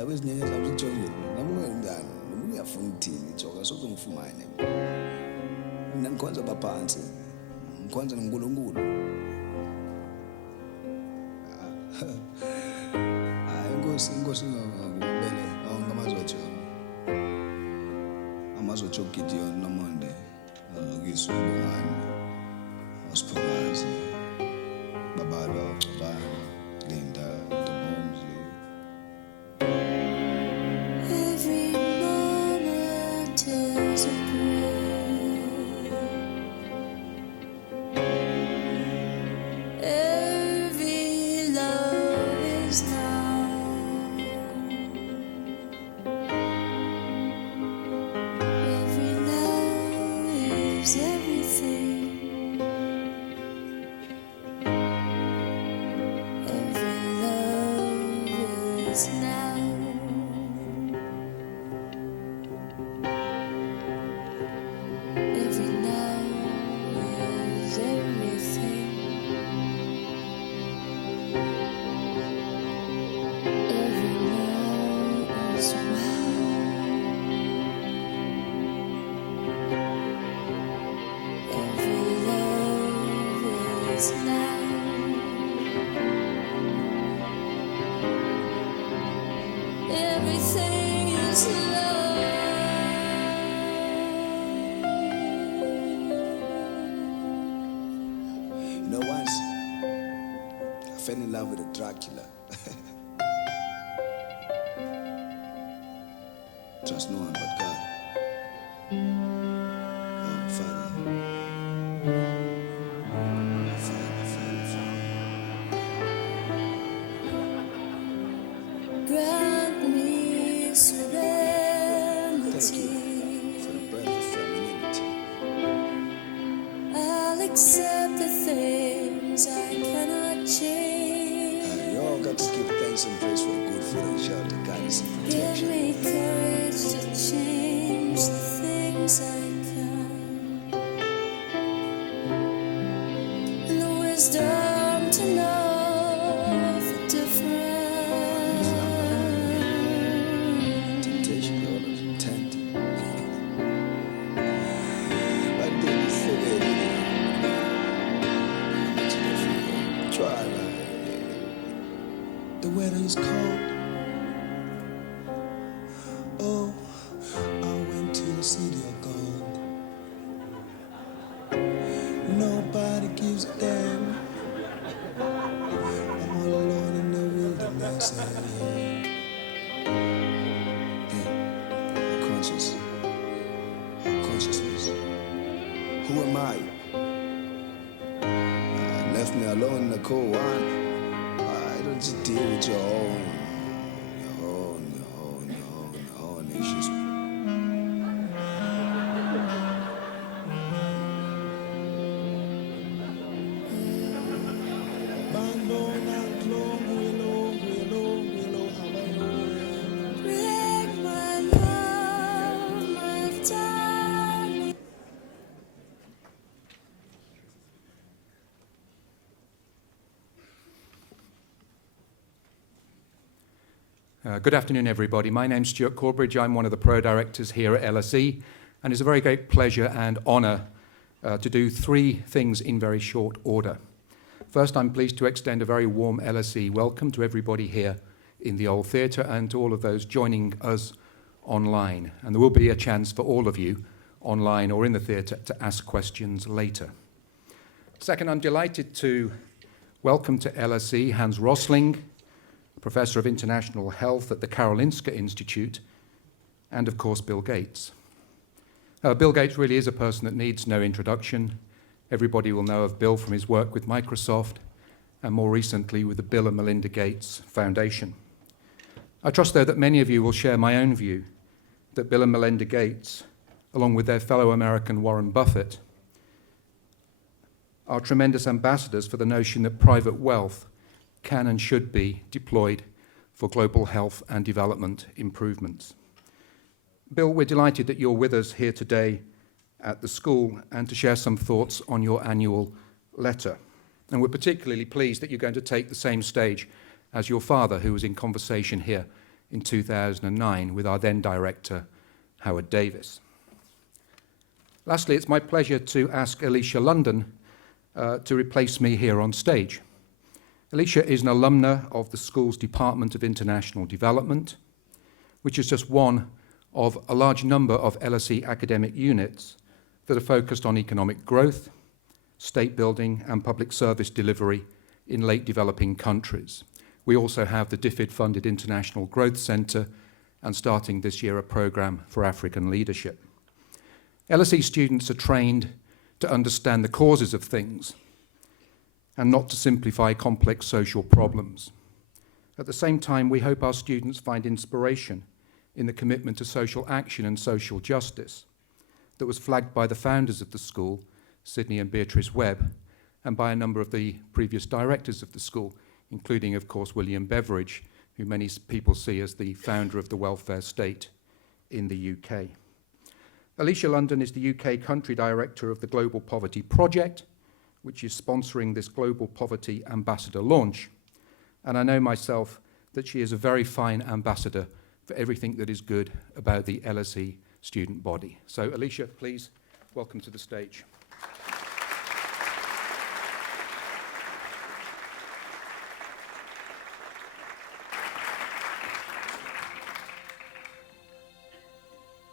Yabo izinyanya zabo zithojeni. Nami ngiyangani, nami ngiyafuna ukuthini ijoka sokuzongifumane. Mina ngikhonza baphansi. Ngikhonza noNkulunkulu. Inkosi ngokubele amazotsho Gideon nomonde ngisubungani osiphokazi babalwa ucobana Linda Ntomomzi. Every moment is a prayer. Every love is now. Every love is everything. Every love is now. Every now is everything. Every now is wow. Every love is now. Everything is You know, once I fell in love with a Dracula. Trust no one but God. Oh, Father. Father. grant me Thank serenity. you for the breath of femininity. I'll accept the things I cannot change. You all got to give thanks and praise for good food and shelter, guidance and Give protection. me courage to change the things I can, and the wisdom to know the difference. Temptation, Lord, tempted. I didn't say that. Try the weather is cold. Oh, I went to the city of gold. Nobody gives a damn. I'm all alone in the wilderness. Consciousness. Who am I? Left me alone in the cold wine. Why don't you deal with your own issues? Break my love, my darling. Good afternoon, everybody. My name's Stuart Corbridge. I'm one of the pro-directors here at LSE, and it's a very great pleasure and honour to do three things in very short order. First, I'm pleased to extend a very warm LSE welcome to everybody here in the Old Theatre and to all of those joining us online. And there will be a chance for all of you online or in the theatre to ask questions later. Second, I'm delighted to welcome to LSE Hans Rosling, Professor of International Health at the Karolinska Institute, and of course Bill Gates. Bill Gates really is a person that needs no introduction. Everybody will know of Bill from his work with Microsoft and more recently with the Bill and Melinda Gates Foundation. I trust, though, that many of you will share my own view that Bill and Melinda Gates, along with their fellow American Warren Buffett, are tremendous ambassadors for the notion that private wealth can and should be deployed for global health and development improvements. Bill, we're delighted that you're with us here today at the school and to share some thoughts on your annual letter. And we're particularly pleased that you're going to take the same stage as your father, who was in conversation here in 2009 with our then director, Howard Davis. Lastly, it's my pleasure to ask Alicia London to replace me here on stage. Alicia is an alumna of the school's Department of International Development, which is just one of a large number of LSE academic units that are focused on economic growth, state building, and public service delivery in late developing countries. We also have the DFID-funded International Growth Centre and starting this year a programme for African leadership. LSE students are trained to understand the causes of things and not to simplify complex social problems. At the same time, we hope our students find inspiration in the commitment to social action and social justice that was flagged by the founders of the school, Sydney and Beatrice Webb, and by a number of the previous directors of the school, including, of course, William Beveridge, who many people see as the founder of the welfare state in the UK. Alicia London is the UK country director of the Global Poverty Project, which is sponsoring this Global Poverty Ambassador launch. And I know myself that she is a very fine ambassador for everything that is good about the LSE student body. So Alicia, please, welcome to the stage.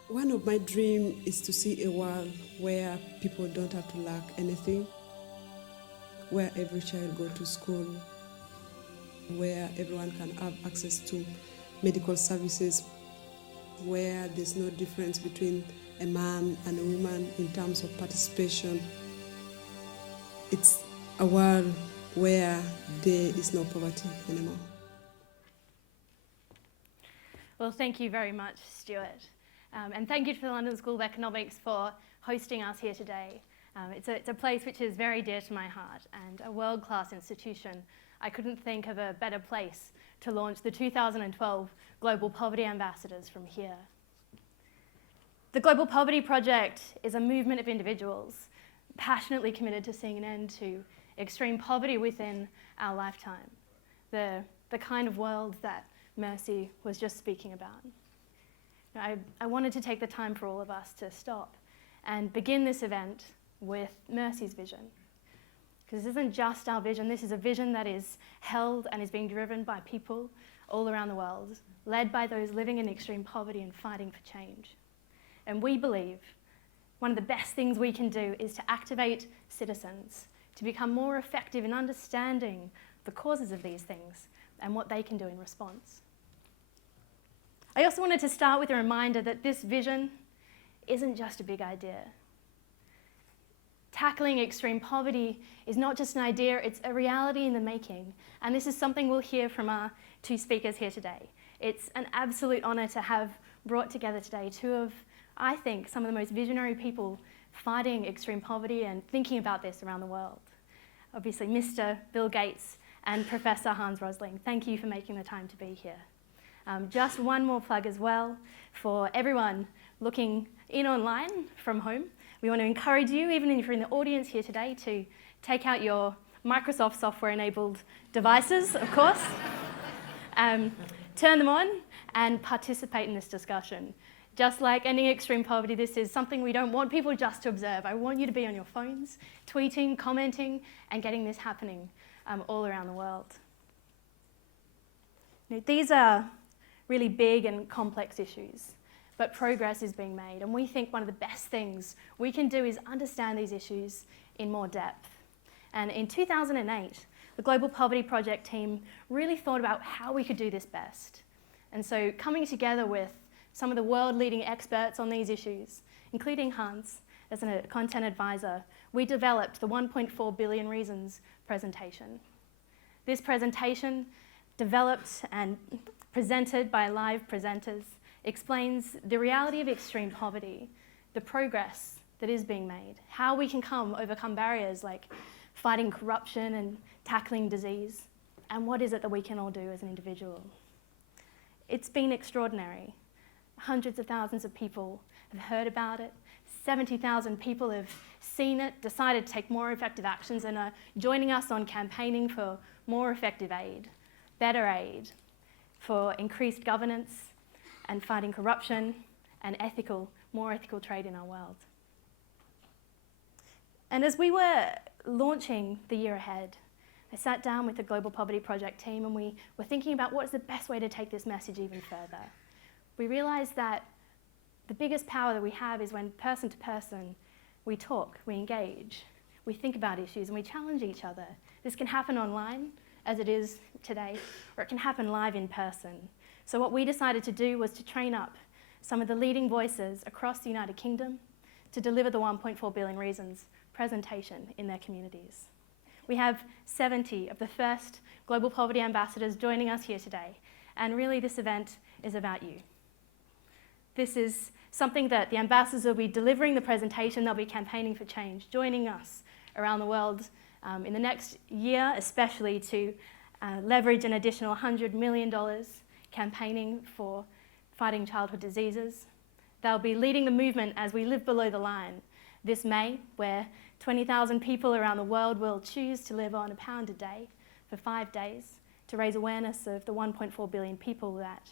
One of my dreams is to see a world where people don't have to lack anything, where every child go to school, where everyone can have access to medical services, where there's no difference between a man and a woman in terms of participation. It's a world where there is no poverty anymore. Well, thank you very much, Stuart. And thank you to the London School of Economics for hosting us here today. It's a place which is very dear to my heart and a world-class institution. I couldn't think of a better place to launch the 2012 Global Poverty Ambassadors from here. The Global Poverty Project is a movement of individuals passionately committed to seeing an end to extreme poverty within our lifetime, the kind of world that Mercy was just speaking about. I wanted to take the time for all of us to stop and begin this event with Mercy's vision. Because this isn't just our vision, this is a vision that is held and is being driven by people all around the world, led by those living in extreme poverty and fighting for change. And we believe one of the best things we can do is to activate citizens to become more effective in understanding the causes of these things and what they can do in response. I also wanted to start with a reminder that this vision isn't just a big idea. Tackling extreme poverty is not just an idea, it's a reality in the making. And this is something we'll hear from our two speakers here today. It's an absolute honour to have brought together today two of, I think, some of the most visionary people fighting extreme poverty and thinking about this around the world. Obviously, Mr. Bill Gates and Professor Hans Rosling, thank you for making the time to be here. Just one more plug as well for everyone looking in online from home. We want to encourage you, even if you're in the audience here today, to take out your Microsoft software-enabled devices, of course, turn them on and participate in this discussion. Just like ending extreme poverty, this is something we don't want people just to observe. I want you to be on your phones, tweeting, commenting, and getting this happening all around the world. Now, these are really big and complex issues, but progress is being made. And we think one of the best things we can do is understand these issues in more depth. And in 2008, the Global Poverty Project team really thought about how we could do this best. And so coming together with some of the world-leading experts on these issues, including Hans as a content advisor, we developed the 1.4 billion reasons presentation. This presentation, developed and presented by live presenters, explains the reality of extreme poverty, the progress that is being made, how we can overcome barriers like fighting corruption and tackling disease, and what is it that we can all do as an individual. It's been extraordinary. Hundreds of thousands of people have heard about it. 70,000 people have seen it, decided to take more effective actions, and are joining us on campaigning for more effective aid, better aid, for increased governance and fighting corruption and more ethical trade in our world. And as we were launching the year ahead, I sat down with the Global Poverty Project team and we were thinking about what is the best way to take this message even further. We realised that the biggest power that we have is when person to person we talk, we engage, we think about issues and we challenge each other. This can happen online, as it is today, or it can happen live in person. So what we decided to do was to train up some of the leading voices across the United Kingdom to deliver the 1.4 billion reasons presentation in their communities. We have 70 of the first Global Poverty Ambassadors joining us here today, and really this event is about you. This is something that the ambassadors will be delivering the presentation, they'll be campaigning for change, joining us around the world in the next year, especially to leverage an additional $100 million campaigning for fighting childhood diseases. They'll be leading the movement as we live below the line this May, where 20,000 people around the world will choose to live on £1 a day for 5 days to raise awareness of the 1.4 billion people that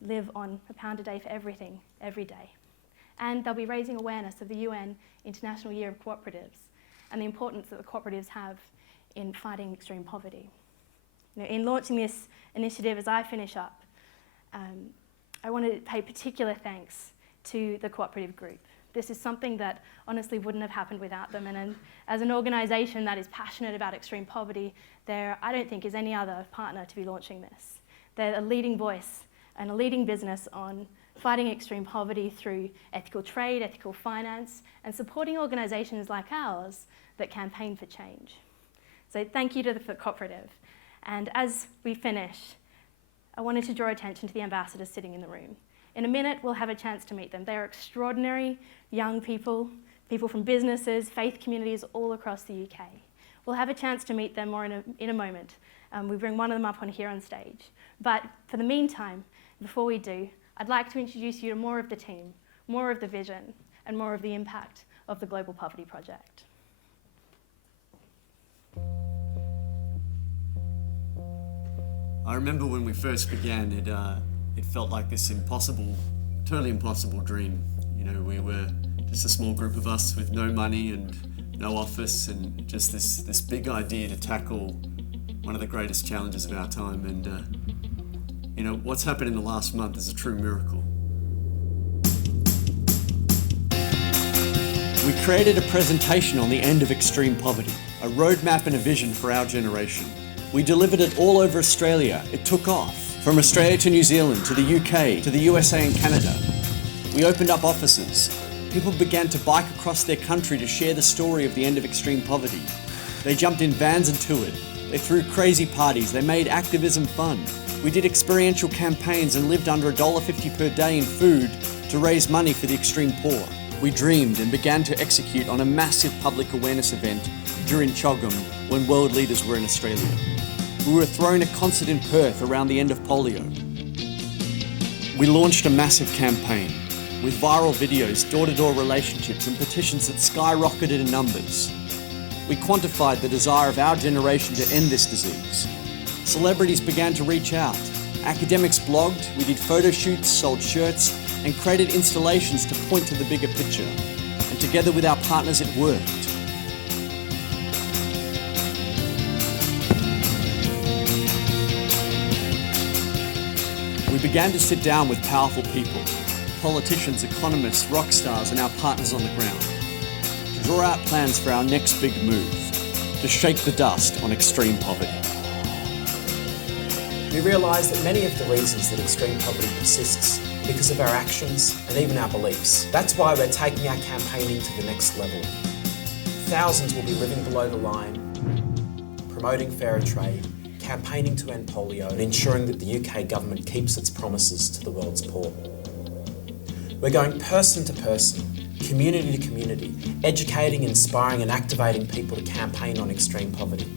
live on £1 a day for everything, every day. And they'll be raising awareness of the UN International Year of Co-operatives and the importance that the cooperatives have in fighting extreme poverty. In launching this initiative, as I finish up, I want to pay particular thanks to the cooperative group. This is something that honestly wouldn't have happened without them. And as an organisation that is passionate about extreme poverty, there, I don't think, is any other partner to be launching this. They're a leading voice and a leading business on fighting extreme poverty through ethical trade, ethical finance, and supporting organisations like ours that campaign for change. So thank you to the cooperative. And as we finish, I wanted to draw attention to the ambassadors sitting in the room. In a minute, we'll have a chance to meet them. They are extraordinary young people, people from businesses, faith communities all across the UK. We'll have a chance to meet them more in a moment. We bring one of them up on here on stage. But for the meantime, before we do, I'd like to introduce you to more of the team, more of the vision, and more of the impact of the Global Poverty Project. I remember when we first began, it felt like this totally impossible dream. You know, we were just a small group of us with no money and no office and just this big idea to tackle one of the greatest challenges of our time. And, you know, what's happened in the last month is a true miracle. We created a presentation on the end of extreme poverty, a roadmap and a vision for our generation. We delivered it all over Australia. It took off. From Australia to New Zealand, to the UK, to the USA and Canada. We opened up offices. People began to bike across their country to share the story of the end of extreme poverty. They jumped in vans and toured. They threw crazy parties. They made activism fun. We did experiential campaigns and lived under $1.50 per day in food to raise money for the extreme poor. We dreamed and began to execute on a massive public awareness event during Choggum when world leaders were in Australia. We were throwing a concert in Perth around the end of polio. We launched a massive campaign with viral videos, door-to-door relationships and petitions that skyrocketed in numbers. We quantified the desire of our generation to end this disease. Celebrities began to reach out. Academics blogged, we did photo shoots, sold shirts and created installations to point to the bigger picture. And together with our partners, it worked. We began to sit down with powerful people, politicians, economists, rock stars, and our partners on the ground, to draw out plans for our next big move, to shake the dust on extreme poverty. We realise that many of the reasons that extreme poverty persists are because of our actions and even our beliefs. That's why we're taking our campaigning to the next level. Thousands will be living below the line, promoting fairer trade, campaigning to end polio and ensuring that the UK government keeps its promises to the world's poor. We're going person to person, community to community, educating, inspiring and activating people to campaign on extreme poverty.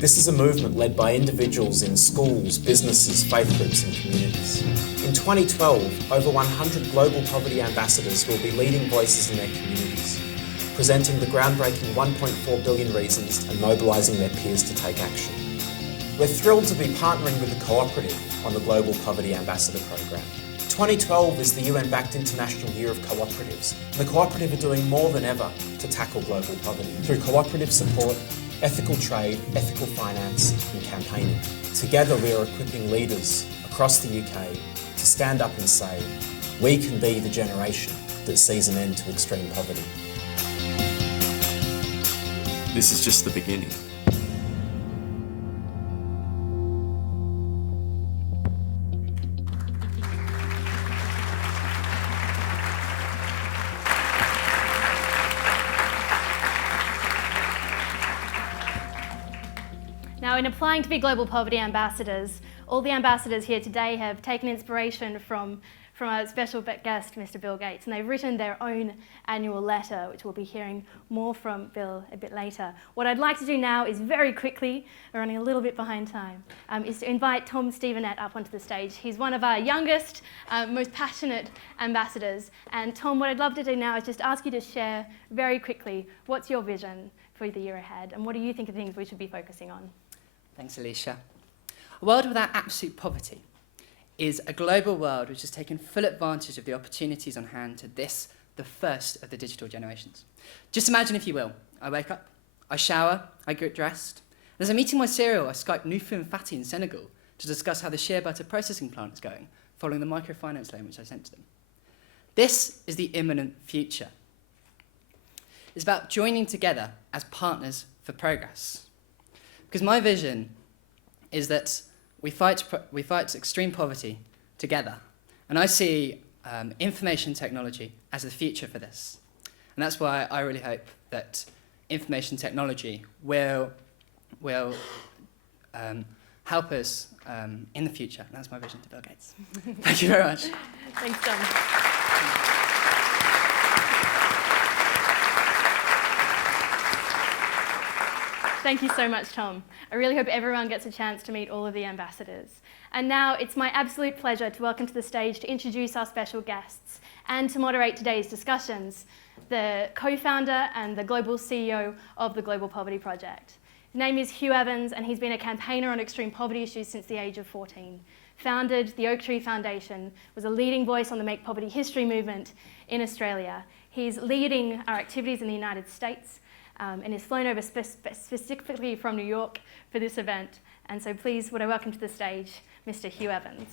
This is a movement led by individuals in schools, businesses, faith groups and communities. In 2012, over 100 global poverty ambassadors will be leading voices in their communities, presenting the groundbreaking 1.4 billion reasons and mobilising their peers to take action. We're thrilled to be partnering with the cooperative on the Global Poverty Ambassador Program. 2012 is the UN-backed International Year of Co-operatives. The cooperative are doing more than ever to tackle global poverty through cooperative support, ethical trade, ethical finance and campaigning. Together we are equipping leaders across the UK to stand up and say, we can be the generation that sees an end to extreme poverty. This is just the beginning. Now, in applying to be Global Poverty Ambassadors, all the ambassadors here today have taken inspiration from our special guest, Mr. Bill Gates, and they've written their own annual letter, which we'll be hearing more from Bill a bit later. What I'd like to do now is very quickly, we're running a little bit behind time, is to invite Tom Stevenette up onto the stage. He's one of our youngest, most passionate ambassadors. And Tom, what I'd love to do now is just ask you to share very quickly, what's your vision for the year ahead, and what do you think are things we should be focusing on? Thanks, Alicia. A world without absolute poverty is a global world which has taken full advantage of the opportunities on hand to this, the first of the digital generations. Just imagine, if you will, I wake up, I shower, I get dressed, and as I'm eating my cereal, I Skype Nufu and Fatty in Senegal to discuss how the shea butter processing plant is going, following the microfinance loan which I sent to them. This is the imminent future. It's about joining together as partners for progress. Because my vision is that we fight extreme poverty together. And I see information technology as the future for this. And that's why I really hope that information technology will help us in the future. And that's my vision to Bill Gates. Thank you very much. Thanks, Tom. Thank you so much, Tom. I really hope everyone gets a chance to meet all of the ambassadors. And now it's my absolute pleasure to welcome to the stage to introduce our special guests and to moderate today's discussions, the co-founder and the global CEO of the Global Poverty Project. His name is Hugh Evans, and he's been a campaigner on extreme poverty issues since the age of 14. Founded the Oak Tree Foundation, was a leading voice on the Make Poverty History movement in Australia. He's leading our activities in the United States, and is flown over specifically from New York for this event. And so please, would I welcome to the stage, Mr. Hugh Evans.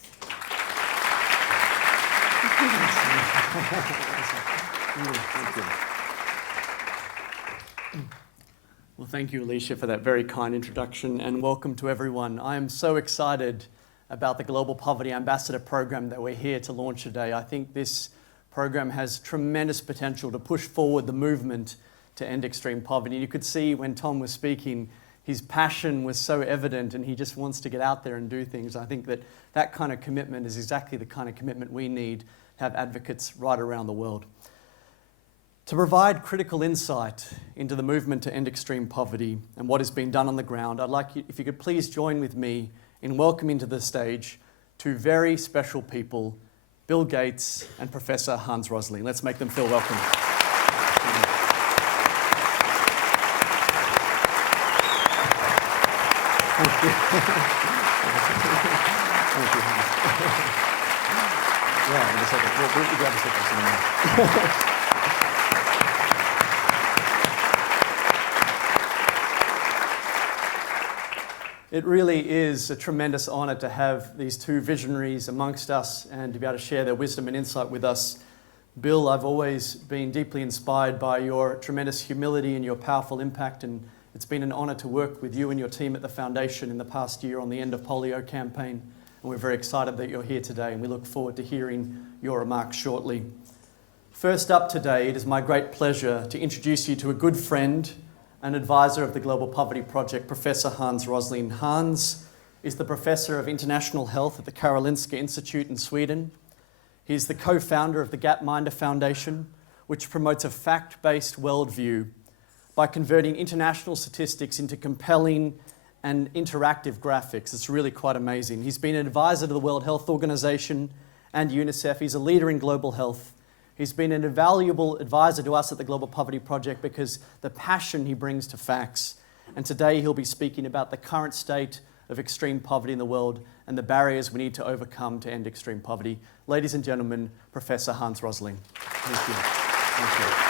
Well, thank you, Alicia, for that very kind introduction, and welcome to everyone. I am so excited about the Global Poverty Ambassador Program that we're here to launch today. I think this program has tremendous potential to push forward the movement to end extreme poverty. You could see when Tom was speaking, his passion was so evident and he just wants to get out there and do things. I think that that kind of commitment is exactly the kind of commitment we need to have advocates right around the world. To provide critical insight into the movement to end extreme poverty and what is being done on the ground, I'd like you, if you could please join with me in welcoming to the stage two very special people, Bill Gates and Professor Hans Rosling. Let's make them feel welcome. Thank you. Thank you, Hans. Yeah, in a second. We'll grab a second in a minute. It really is a tremendous honour to have these two visionaries amongst us and to be able to share their wisdom and insight with us. Bill, I've always been deeply inspired by your tremendous humility and your powerful impact, and it's been an honour to work with you and your team at the Foundation in the past year on the End of Polio campaign, and we're very excited that you're here today, and we look forward to hearing your remarks shortly. First up today, it is my great pleasure to introduce you to a good friend and advisor of the Global Poverty Project, Professor Hans Rosling. Hans is the Professor of International Health at the Karolinska Institute in Sweden. He's the co-founder of the Gapminder Foundation, which promotes a fact-based worldview by converting international statistics into compelling and interactive graphics. It's really quite amazing. He's been an advisor to the World Health Organization and UNICEF. He's a leader in global health. He's been an invaluable advisor to us at the Global Poverty Project because the passion he brings to facts. And today he'll be speaking about the current state of extreme poverty in the world and the barriers we need to overcome to end extreme poverty. Ladies and gentlemen, Professor Hans Rosling. Thank you. Thank you.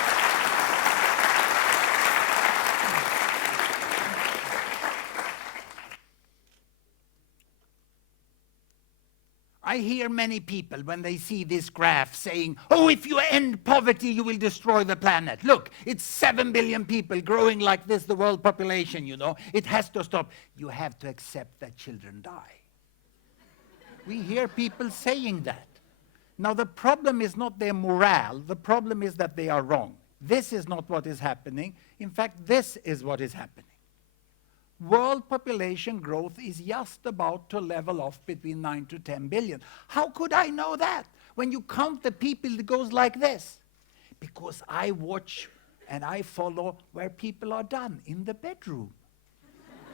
I hear many people when they see this graph saying, oh, if you end poverty, you will destroy the planet. Look, it's 7 billion people growing like this, the world population, you know. It has to stop. You have to accept that children die. We hear people saying that. Now, the problem is not their morale. The problem is that they are wrong. This is not what is happening. In fact, this is what is happening. World population growth is just about to level off between 9 to 10 billion. How could I know that? When you count the people, it goes like this. Because I watch and I follow where people are done, in the bedroom.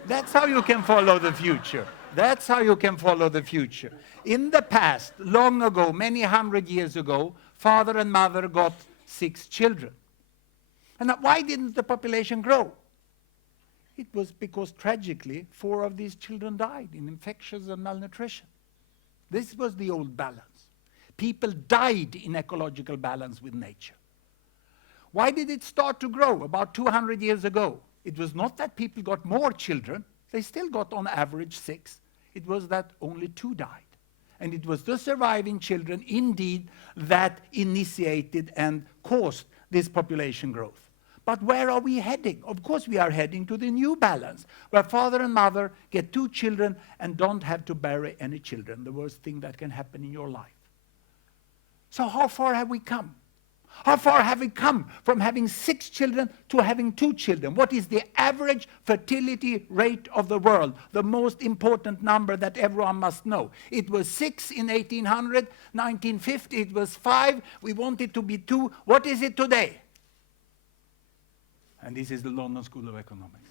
That's how you can follow the future. That's how you can follow the future. In the past, long ago, many hundred years ago, father and mother got 6 children. And why didn't the population grow? It was because, tragically, 4 of these children died in infections and malnutrition. This was the old balance. People died in ecological balance with nature. Why did it start to grow about 200 years ago? It was not that people got more children. They still got on average 6. It was that only 2 died. And it was the surviving children, indeed, that initiated and caused this population growth. But where are we heading? Of course we are heading to the new balance, where father and mother get 2 children and don't have to bury any children, the worst thing that can happen in your life. So how far have we come? How far have we come from having 6 children to having 2 children? What is the average fertility rate of the world? The most important number that everyone must know. It was 6 in 1800, 1950 it was 5, we want it to be 2. What is it today? And this is the London School of Economics.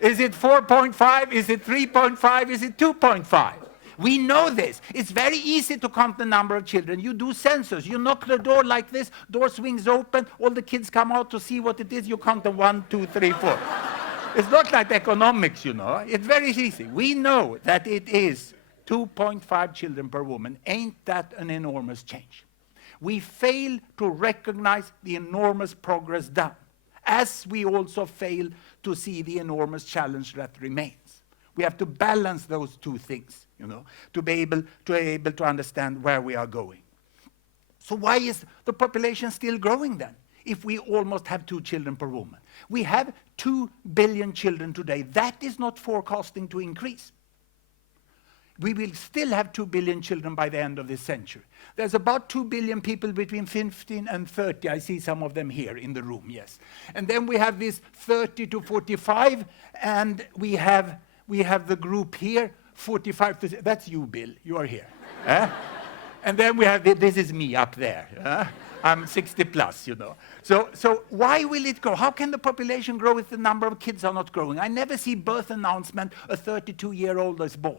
Is it 4.5? Is it 3.5? Is it 2.5? We know this. It's very easy to count the number of children. You do census. You knock the door like this, door swings open, all the kids come out to see what it is. You count them 1, 2, 3, 4. It's not like economics, you know. It's very easy. We know that it is 2.5 children per woman. Ain't that an enormous change? We fail to recognize the enormous progress done, as we also fail to see the enormous challenge that remains. We have to balance those 2 things, you know, to be able to understand where we are going. So why is the population still growing then, if we almost have 2 children per woman? We have 2 billion children today. That is not forecasting to increase. We will still have 2 billion children by the end of this century. There's about 2 billion people between 15 and 30. I see some of them here in the room, yes. And then we have this 30 to 45, and we have the group here, 45 to... That's you, Bill. You are here. And then we have... This is me up there. I'm 60 plus, you know. So why will it grow? How can the population grow if the number of kids are not growing? I never see birth announcement, a 32-year-old is born.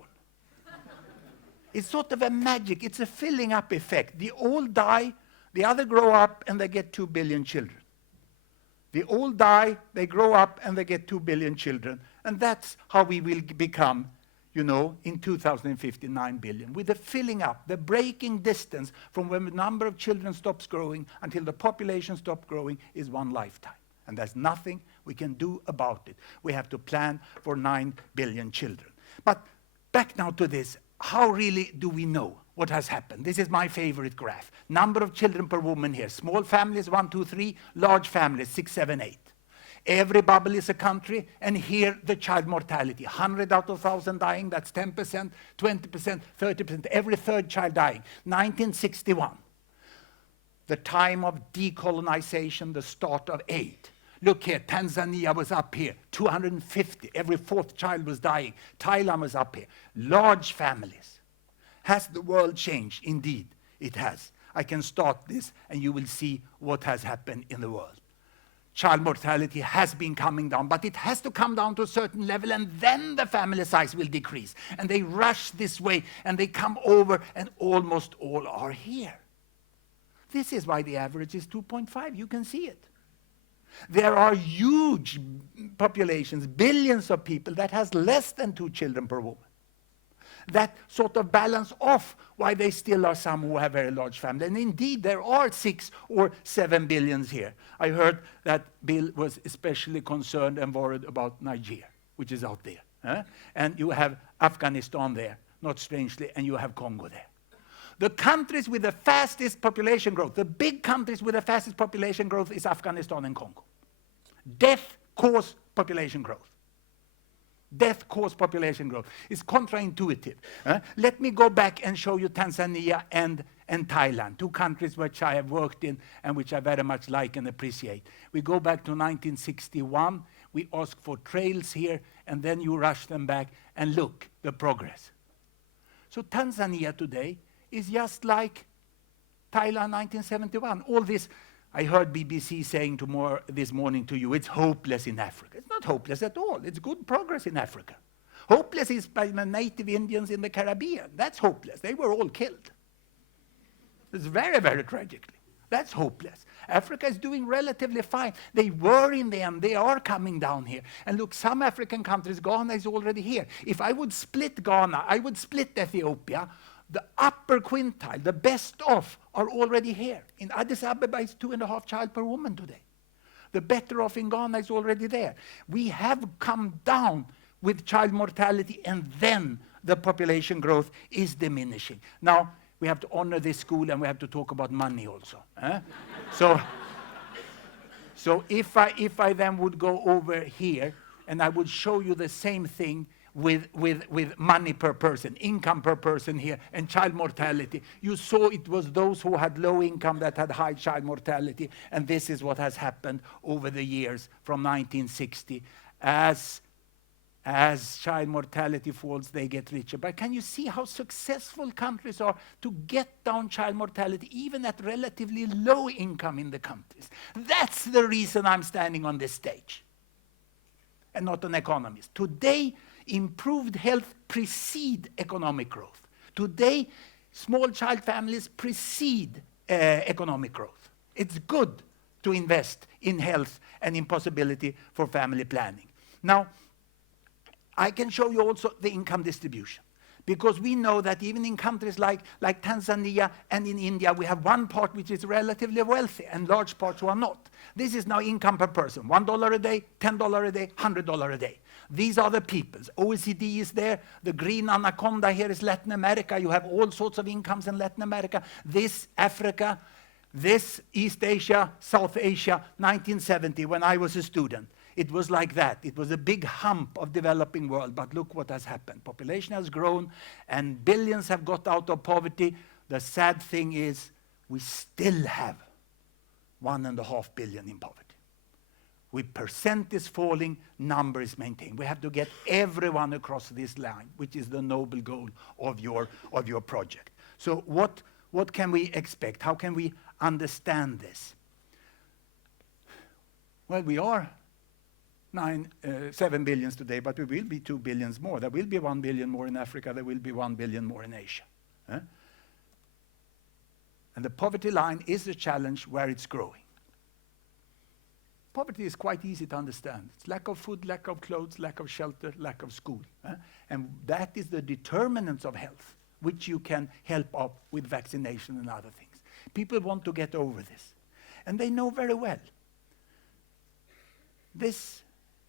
It's sort of a magic. It's a filling up effect. The old die, the other grow up, and they get 2 billion children. The old die, they grow up, and they get 2 billion children. And that's how we will become, you know, in 2050, 9 billion. With the filling up, the breaking distance from when the number of children stops growing until the population stops growing is 1 lifetime. And there's nothing we can do about it. We have to plan for 9 billion children. But back now to this. How really do we know what has happened? This is my favorite graph. Number of children per woman here. Small families, 1, 2, 3. Large families, 6, 7, 8. Every bubble is a country, and here the child mortality. 100 out of 1,000 dying, that's 10%, 20%, 30%, every 3rd child dying. 1961, the time of decolonization, the start of aid. Look here, Tanzania was up here, 250, every 4th child was dying. Thailand was up here. Large families. Has the world changed? Indeed, it has. I can start this and you will see what has happened in the world. Child mortality has been coming down, but it has to come down to a certain level, and then the family size will decrease. And they rush this way, and they come over, and almost all are here. This is why the average is 2.5. You can see it. There are huge populations, billions of people that has less than 2 children per woman. That sort of balance off why there still are some who have very large families. And indeed, there are 6 or 7 billions here. I heard that Bill was especially concerned and worried about Nigeria, which is out there. And you have Afghanistan there, not strangely, and you have Congo there. The countries with the fastest population growth, the big countries with the fastest population growth is Afghanistan and Congo. Death cause population growth. Death cause population growth. It's counterintuitive. Let me go back and show you Tanzania and Thailand, 2 countries which I have worked in and which I very much like and appreciate. We go back to 1961. We ask for trails here, and then you rush them back and look, the progress. So Tanzania today is just like Thailand 1971. All this, I heard BBC saying this morning to you, it's hopeless in Africa. It's not hopeless at all. It's good progress in Africa. Hopeless is by the native Indians in the Caribbean. That's hopeless. They were all killed. It's very, very tragically. That's hopeless. Africa is doing relatively fine. They were in the end. They are coming down here. And look, some African countries, Ghana is already here. If I would split Ghana, I would split Ethiopia. The upper quintile, the best off, are already here. In Addis Ababa, it's 2.5 child per woman today. The better off in Ghana is already there. We have come down with child mortality, and then the population growth is diminishing. Now, we have to honor this school, and we have to talk about money also. So if I then would go over here, and I would show you the same thing with money per person, income per person here, and child mortality. You saw it was those who had low income that had high child mortality, and this is what has happened over the years from 1960. As child mortality falls, they get richer. But can you see how successful countries are to get down child mortality, even at relatively low income in the countries? That's the reason I'm standing on this stage, and not an economist. Today, improved health precede economic growth. Today, small child families precede economic growth. It's good to invest in health and in possibility for family planning. Now, I can show you also the income distribution, because we know that even in countries like Tanzania and in India, we have one part which is relatively wealthy and large parts who are not. This is now income per person, $1 a day, $10 a day, $100 a day. These are the peoples. OECD is there. The green anaconda here is Latin America. You have all sorts of incomes in Latin America. This Africa, this East Asia, South Asia, 1970, when I was a student. It was like that. It was a big hump of developing world, but look what has happened. Population has grown, and billions have got out of poverty. The sad thing is, we still have 1.5 billion in poverty. With percent is falling, number is maintained. We have to get everyone across this line, which is the noble goal of your project. So what can we expect? How can we understand this? Well, we are 7 billions today, but we will be 2 billions more. There will be 1 billion more in Africa. There will be 1 billion more in Asia. And the poverty line is a challenge where it's growing. Poverty is quite easy to understand. It's lack of food, lack of clothes, lack of shelter, lack of school. And that is the determinants of health, which you can help up with vaccination and other things. People want to get over this. And they know very well. This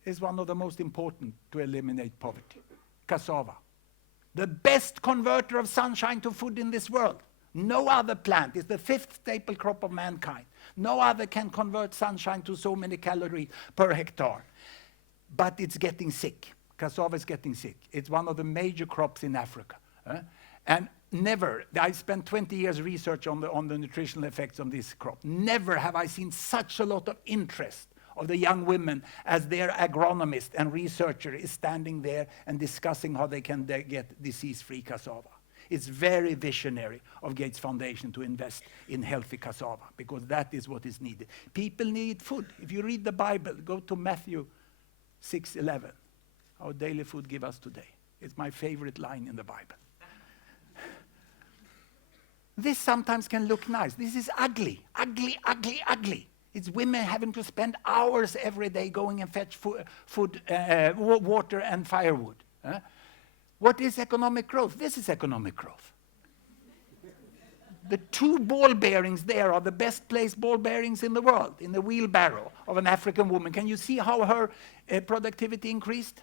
is one of the most important to eliminate poverty. Cassava. The best converter of sunshine to food in this world. No other plant is the 5th staple crop of mankind. No other can convert sunshine to so many calories per hectare. But it's getting sick. Cassava is getting sick. It's one of the major crops in Africa. And never, I spent 20 years research on the nutritional effects of this crop. Never have I seen such a lot of interest of the young women as their agronomist and researcher is standing there and discussing how they can get disease-free cassava. It's very visionary of Gates Foundation to invest in healthy cassava, because that is what is needed. People need food. If you read the Bible, go to Matthew 6:11. Our daily food give us today. It's my favorite line in the Bible. This sometimes can look nice. This is ugly, ugly, ugly, ugly. It's women having to spend hours every day going and fetch water and firewood. What is economic growth? This is economic growth. The 2 ball bearings there are the best placed ball bearings in the world, in the wheelbarrow of an African woman. Can you see how her productivity increased?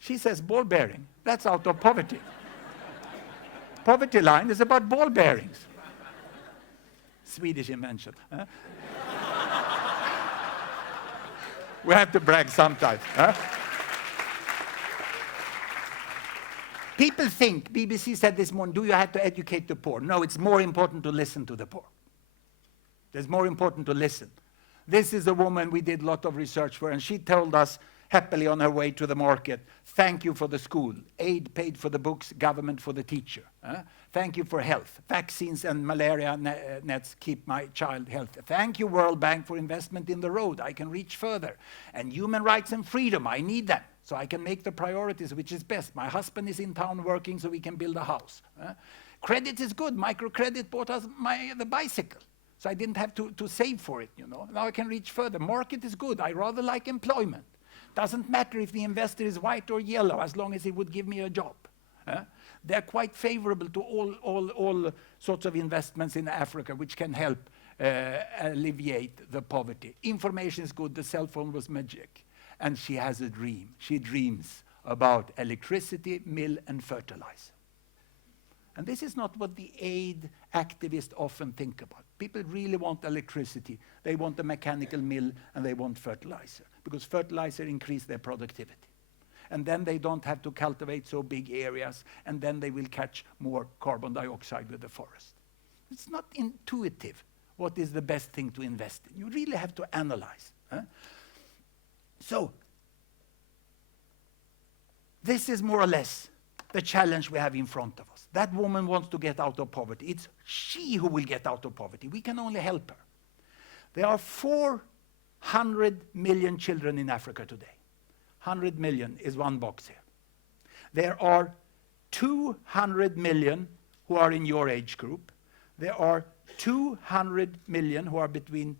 She says ball bearing. That's out of poverty. Poverty line is about ball bearings. Swedish invention. Huh? We have to brag sometimes. Huh? People think, BBC said this morning, do you have to educate the poor? No, it's more important to listen to the poor. It's more important to listen. This is a woman we did a lot of research for, and she told us happily on her way to the market, thank you for the school, aid paid for the books, government for the teacher. Thank you for health, vaccines and malaria nets keep my child healthy. Thank you, World Bank, for investment in the road, I can reach further. And human rights and freedom, I need them, so I can make the priorities, which is best. My husband is in town working, so we can build a house. Credit is good, microcredit bought us the bicycle. So I didn't have to save for it, you know. Now I can reach further. Market is good, I rather like employment. Doesn't matter if the investor is white or yellow, as long as he would give me a job. They're quite favorable to all sorts of investments in Africa, which can help alleviate the poverty. Information is good, the cell phone was magic. And she has a dream. She dreams about electricity, mill, and fertilizer. And this is not what the aid activists often think about. People really want electricity. They want a mechanical mill, and they want fertilizer, because fertilizer increases their productivity. And then they don't have to cultivate so big areas, and then they will catch more carbon dioxide with the forest. It's not intuitive what is the best thing to invest in. You really have to analyze. So, this is more or less the challenge we have in front of us. That woman wants to get out of poverty. It's she who will get out of poverty. We can only help her. There are 400 million children in Africa today. 100 million is one box here. There are 200 million who are in your age group. There are 200 million who are between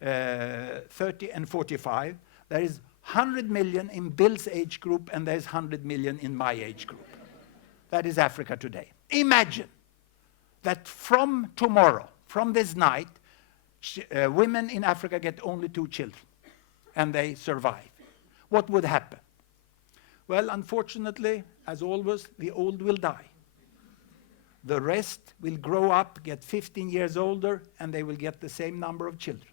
30 and 45. There is 100 million in Bill's age group, and there's 100 million in my age group. That is Africa today. Imagine that from tomorrow, from this night, women in Africa get only 2 children, and they survive. What would happen? Well, unfortunately, as always, the old will die. The rest will grow up, get 15 years older, and they will get the same number of children.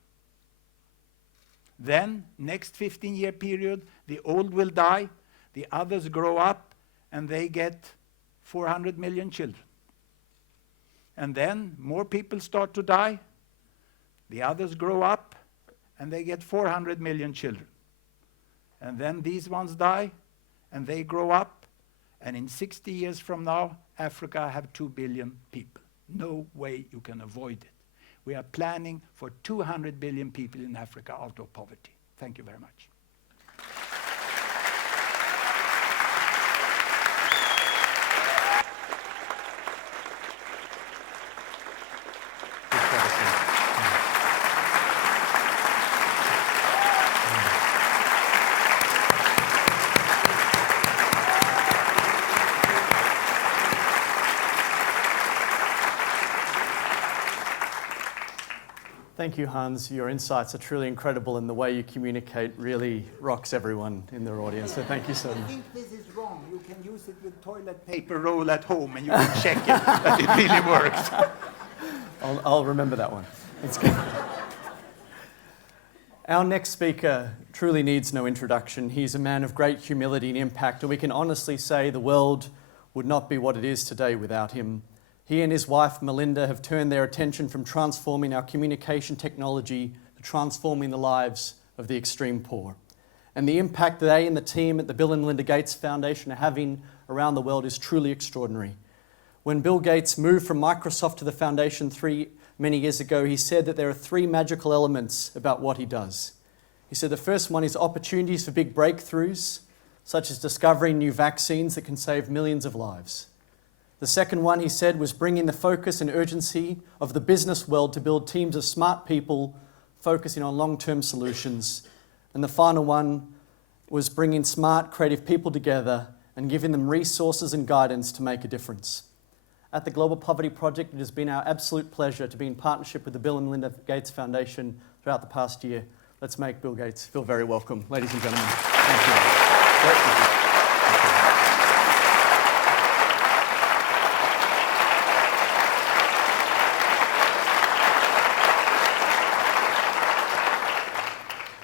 Then, next 15-year period, the old will die, the others grow up, and they get 400 million children. And then more people start to die, the others grow up, and they get 400 million children. And then these ones die, and they grow up, and in 60 years from now, Africa have 2 billion people. No way you can avoid it. We are planning for 200 billion people in Africa out of poverty. Thank you very much. Thank you, Hans. Your insights are truly incredible, and the way you communicate really rocks everyone in their audience. So thank you so much. I think this is wrong. You can use it with toilet paper roll at home, and you can check it that it really works. I'll remember that one. That's good. Our next speaker truly needs no introduction. He's a man of great humility and impact, and we can honestly say the world would not be what it is today without him. He and his wife, Melinda, have turned their attention from transforming our communication technology to transforming the lives of the extreme poor. And the impact they and the team at the Bill and Melinda Gates Foundation are having around the world is truly extraordinary. When Bill Gates moved from Microsoft to the foundation many years ago, he said that there are 3 magical elements about what he does. He said the first one is opportunities for big breakthroughs, such as discovering new vaccines that can save millions of lives. The second one, he said, was bringing the focus and urgency of the business world to build teams of smart people focusing on long-term solutions. And the final one was bringing smart, creative people together and giving them resources and guidance to make a difference. At the Global Poverty Project, it has been our absolute pleasure to be in partnership with the Bill and Melinda Gates Foundation throughout the past year. Let's make Bill Gates feel very welcome. Ladies and gentlemen, thank you.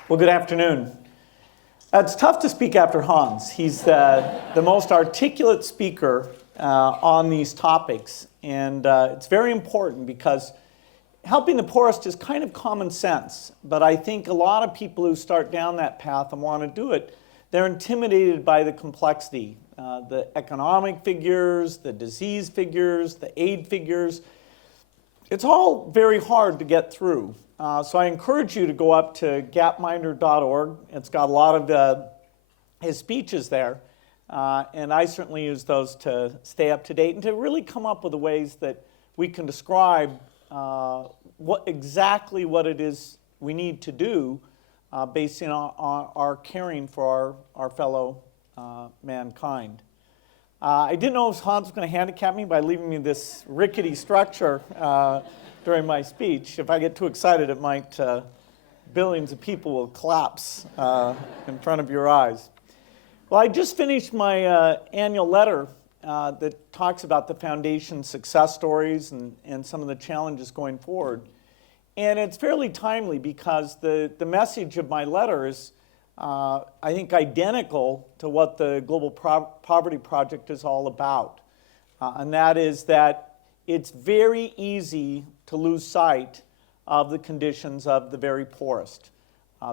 Well, good afternoon. It's tough to speak after Hans. He's the most articulate speaker on these topics, and it's very important because helping the poorest is kind of common sense, but I think a lot of people who start down that path and want to do it, they're intimidated by the complexity, the economic figures, the disease figures, the aid figures. It's all very hard to get through. So I encourage you to go up to gapminder.org. It's got a lot of his speeches there, and I certainly use those to stay up to date and to really come up with the ways that we can describe exactly what it is we need to do based on our caring for our fellow mankind. I didn't know if Hans was going to handicap me by leaving me this rickety structure during my speech. If I get too excited, it might, billions of people will collapse in front of your eyes. Well, I just finished my annual letter that talks about the Foundation's success stories and some of the challenges going forward. And it's fairly timely because the message of my letter is, I think, identical to what the Global Poverty Project is all about. And that is that it's very easy to lose sight of the conditions of the very poorest.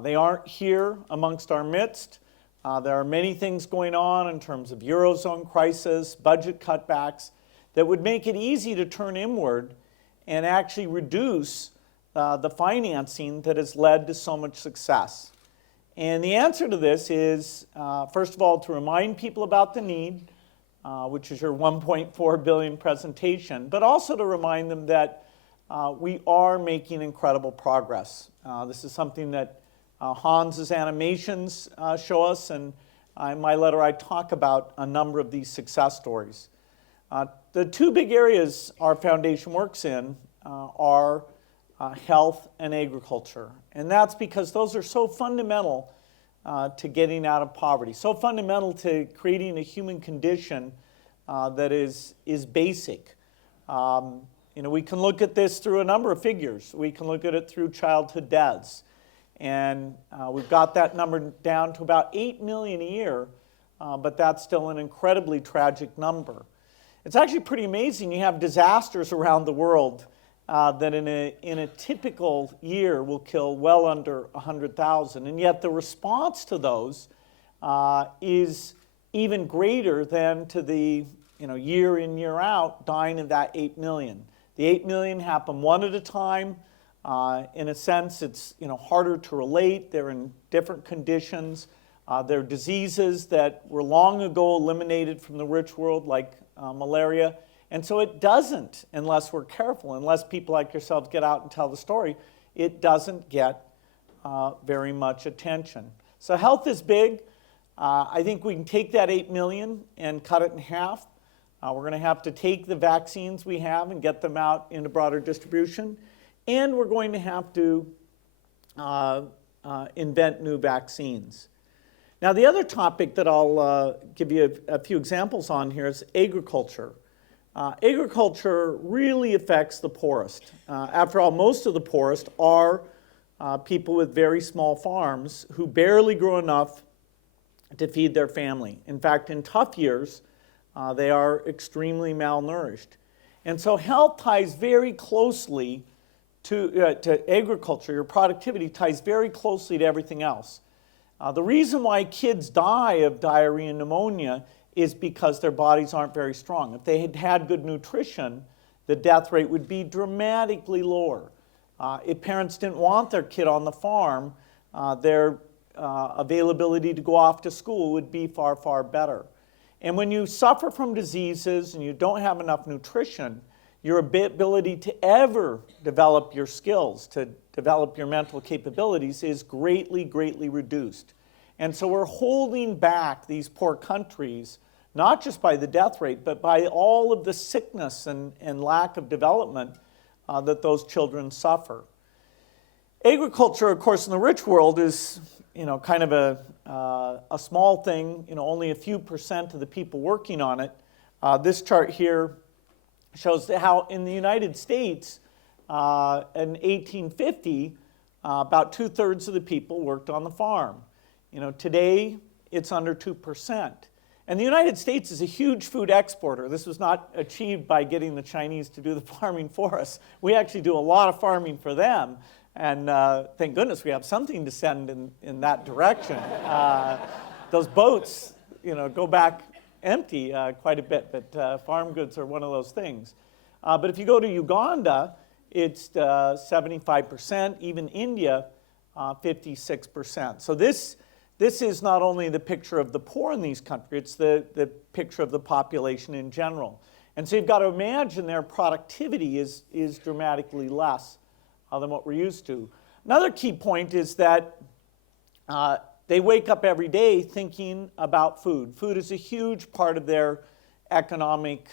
They aren't here amongst our midst. There are many things going on in terms of Eurozone crisis, budget cutbacks, that would make it easy to turn inward and actually reduce the financing that has led to so much success. And the answer to this is, first of all, to remind people about the need, which is your 1.4 billion presentation, but also to remind them that we are making incredible progress. This is something that Hans's animations show us, and in my letter I talk about a number of these success stories. The two big areas our foundation works in are health and agriculture, and that's because those are so fundamental to getting out of poverty, so fundamental to creating a human condition that is basic. We can look at this through a number of figures. We can look at it through childhood deaths, and we've got that number down to about 8 million a year, but that's still an incredibly tragic number. It's actually pretty amazing. You have disasters around the world that in a typical year will kill well under 100,000, and yet the response to those is even greater than to the year in, year out dying of that 8 million. The 8 million happen one at a time. In a sense, it's harder to relate. They're in different conditions. They're diseases that were long ago eliminated from the rich world, like malaria. And so it doesn't, unless we're careful, unless people like yourselves get out and tell the story, it doesn't get very much attention. So health is big. I think we can take that 8 million and cut it in half. We're going to have to take the vaccines we have and get them out into broader distribution. And we're going to have to invent new vaccines. Now, the other topic that I'll give you a few examples on here is agriculture. Agriculture really affects the poorest. After all, most of the poorest are people with very small farms who barely grow enough to feed their family. In fact, in tough years, they are extremely malnourished. And so health ties very closely to agriculture. Your productivity ties very closely to everything else. The reason why kids die of diarrhea and pneumonia is because their bodies aren't very strong. If they had had good nutrition, the death rate would be dramatically lower. If parents didn't want their kid on the farm, their availability to go off to school would be far, far better. And when you suffer from diseases and you don't have enough nutrition, your ability to ever develop your skills, to develop your mental capabilities is greatly, greatly reduced. And so we're holding back these poor countries, not just by the death rate, but by all of the sickness and lack of development that those children suffer. Agriculture, of course, in the rich world is, kind of a small thing. Only a few percent of the people working on it. This chart here shows how in the United States, in 1850, about 2/3 of the people worked on the farm. Today it's under 2%. And the United States is a huge food exporter. This was not achieved by getting the Chinese to do the farming for us. We actually do a lot of farming for them. And thank goodness we have something to send in that direction. Those boats, go back empty quite a bit, but farm goods are one of those things. But if you go to Uganda, it's 75%, even India, 56%. So this is not only the picture of the poor in these countries, it's the picture of the population in general. And so you've got to imagine their productivity is dramatically less than what we're used to. Another key point is that they wake up every day thinking about food. Food is a huge part of their economic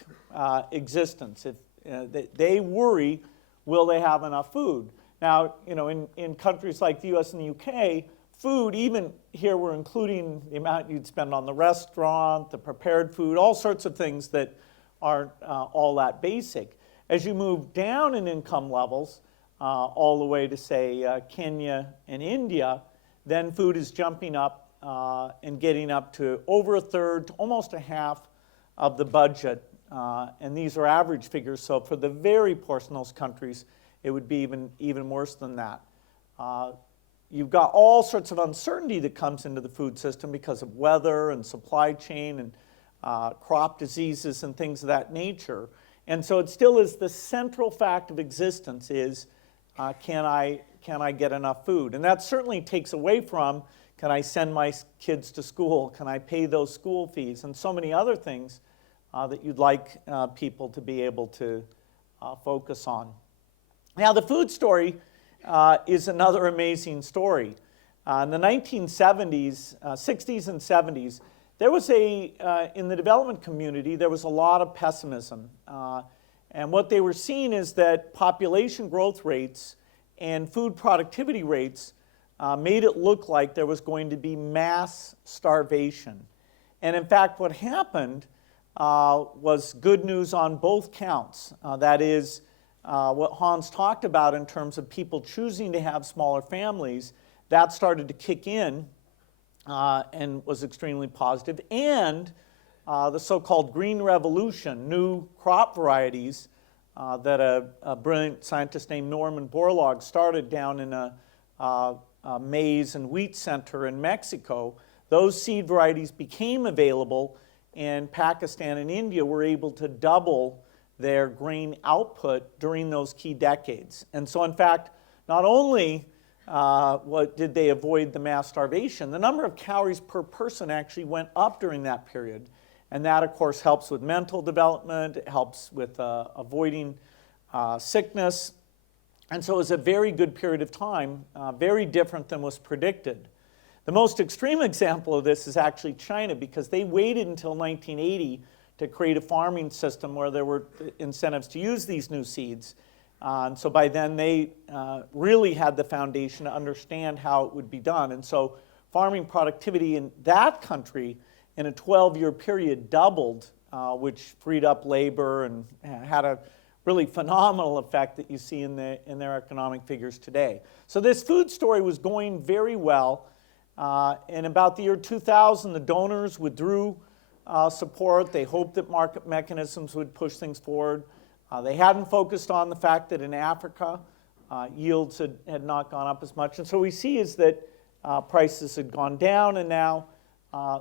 existence. They worry, will they have enough food? Now, in countries like the US and the UK, food, even here we're including the amount you'd spend on the restaurant, the prepared food, all sorts of things that aren't all that basic. As you move down in income levels, all the way to, say, Kenya and India, then food is jumping up and getting up to over 1/3 to almost a half of the budget. And these are average figures, so for the very poorest in those countries, it would be even worse than that. You've got all sorts of uncertainty that comes into the food system because of weather and supply chain and crop diseases and things of that nature. And so it still is the central fact of existence is, can I get enough food? And that certainly takes away from, can I send my kids to school? Can I pay those school fees? And so many other things that you'd like people to be able to focus on. Now, the food story is another amazing story. In the 1970s, 60s and 70s, there was in the development community, there was a lot of pessimism. And what they were seeing is that population growth rates and food productivity rates made it look like there was going to be mass starvation. And in fact, what happened was good news on both counts. That is, what Hans talked about in terms of people choosing to have smaller families, that started to kick in and was extremely positive. And the so-called green revolution, new crop varieties that a brilliant scientist named Norman Borlaug started down in a maize and wheat center in Mexico, those seed varieties became available, and Pakistan and India were able to double their grain output during those key decades. And so in fact, not only did they avoid the mass starvation, the number of calories per person actually went up during that period. And that, of course, helps with mental development, it helps with avoiding sickness. And so it was a very good period of time, very different than was predicted. The most extreme example of this is actually China, because they waited until 1980 to create a farming system where there were incentives to use these new seeds. And so by then they really had the foundation to understand how it would be done. And so farming productivity in that country in a 12-year period doubled, which freed up labor and had a really phenomenal effect that you see in their economic figures today. So this food story was going very well. In about the year 2000, the donors withdrew support. They hoped that market mechanisms would push things forward. They hadn't focused on the fact that in Africa, yields had not gone up as much. And so we see is that prices had gone down, and now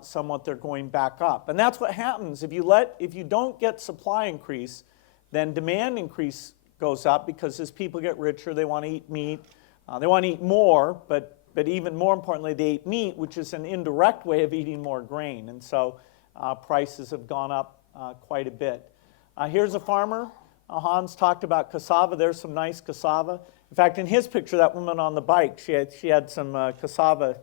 somewhat they're going back up. And that's what happens. If you don't get supply increase, then demand increase goes up, because as people get richer, they want to eat meat. They want to eat more, but even more importantly, they eat meat, which is an indirect way of eating more grain. And so prices have gone up quite a bit. Here's a farmer. Hans talked about cassava. There's some nice cassava. In fact, in his picture, that woman on the bike, she had some cassava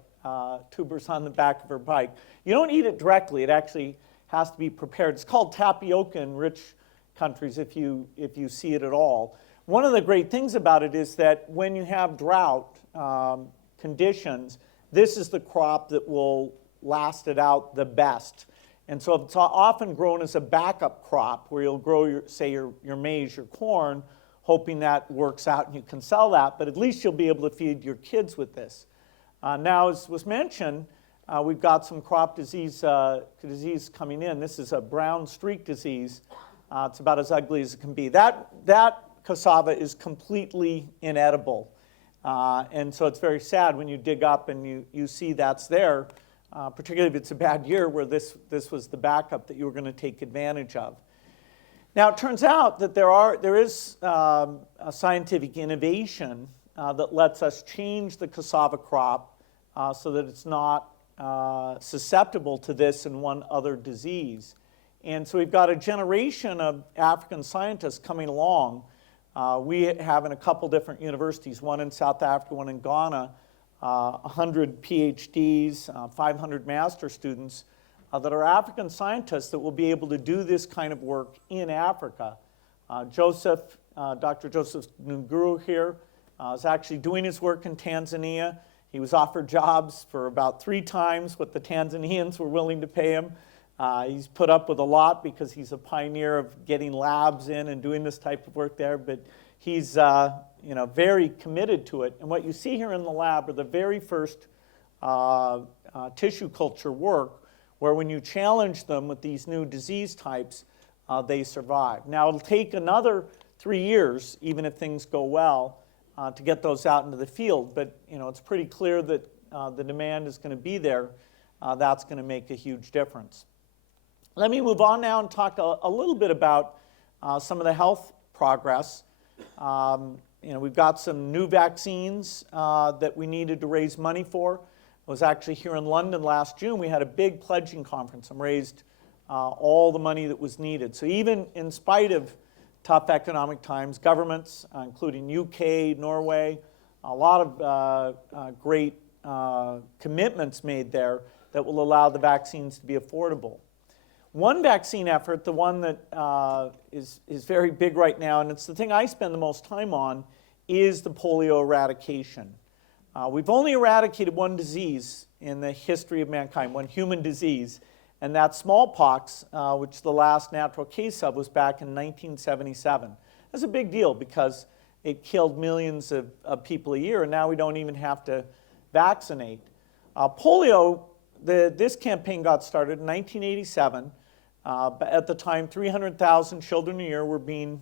tubers on the back of her bike. You don't eat it directly. It actually has to be prepared. It's called tapioca in rich countries if you see it at all. One of the great things about it is that when you have drought conditions, this is the crop that will last it out the best. And so it's often grown as a backup crop where you'll grow, your maize, your corn, hoping that works out and you can sell that, but at least you'll be able to feed your kids with this. Now, as was mentioned, we've got some crop disease coming in. This is a brown streak disease. It's about as ugly as it can be. That cassava is completely inedible. And so it's very sad when you dig up and you see that's there, particularly if it's a bad year where this was the backup that you were going to take advantage of. Now, it turns out that there is a scientific innovation that lets us change the cassava crop so that it's not susceptible to this and one other disease. And so we've got a generation of African scientists coming along. We have in a couple different universities, one in South Africa, one in Ghana, 100 PhDs, 500 master students that are African scientists that will be able to do this kind of work in Africa. Dr. Joseph Nguru here is actually doing his work in Tanzania. He was offered jobs for about 3 times what the Tanzanians were willing to pay him. He's put up with a lot because he's a pioneer of getting labs in and doing this type of work there, but he's very committed to it. And what you see here in the lab are the very first tissue culture work where when you challenge them with these new disease types, they survive. Now, it'll take another 3 years, even if things go well, to get those out into the field, but it's pretty clear that the demand is going to be there. That's going to make a huge difference. Let me move on now and talk a little bit about some of the health progress. We've got some new vaccines that we needed to raise money for. I was actually here in London last June. We had a big pledging conference and raised all the money that was needed. So even in spite of tough economic times, governments, including UK, Norway, a lot of great commitments made there that will allow the vaccines to be affordable. One vaccine effort, the one that is very big right now, and it's the thing I spend the most time on, is the polio eradication. We've only eradicated one disease in the history of mankind, one human disease, and that's smallpox, which the last natural case of was back in 1977. That's a big deal because it killed millions of people a year, and now we don't even have to vaccinate. Polio, this campaign got started in 1987. At the time, 300,000 children a year were being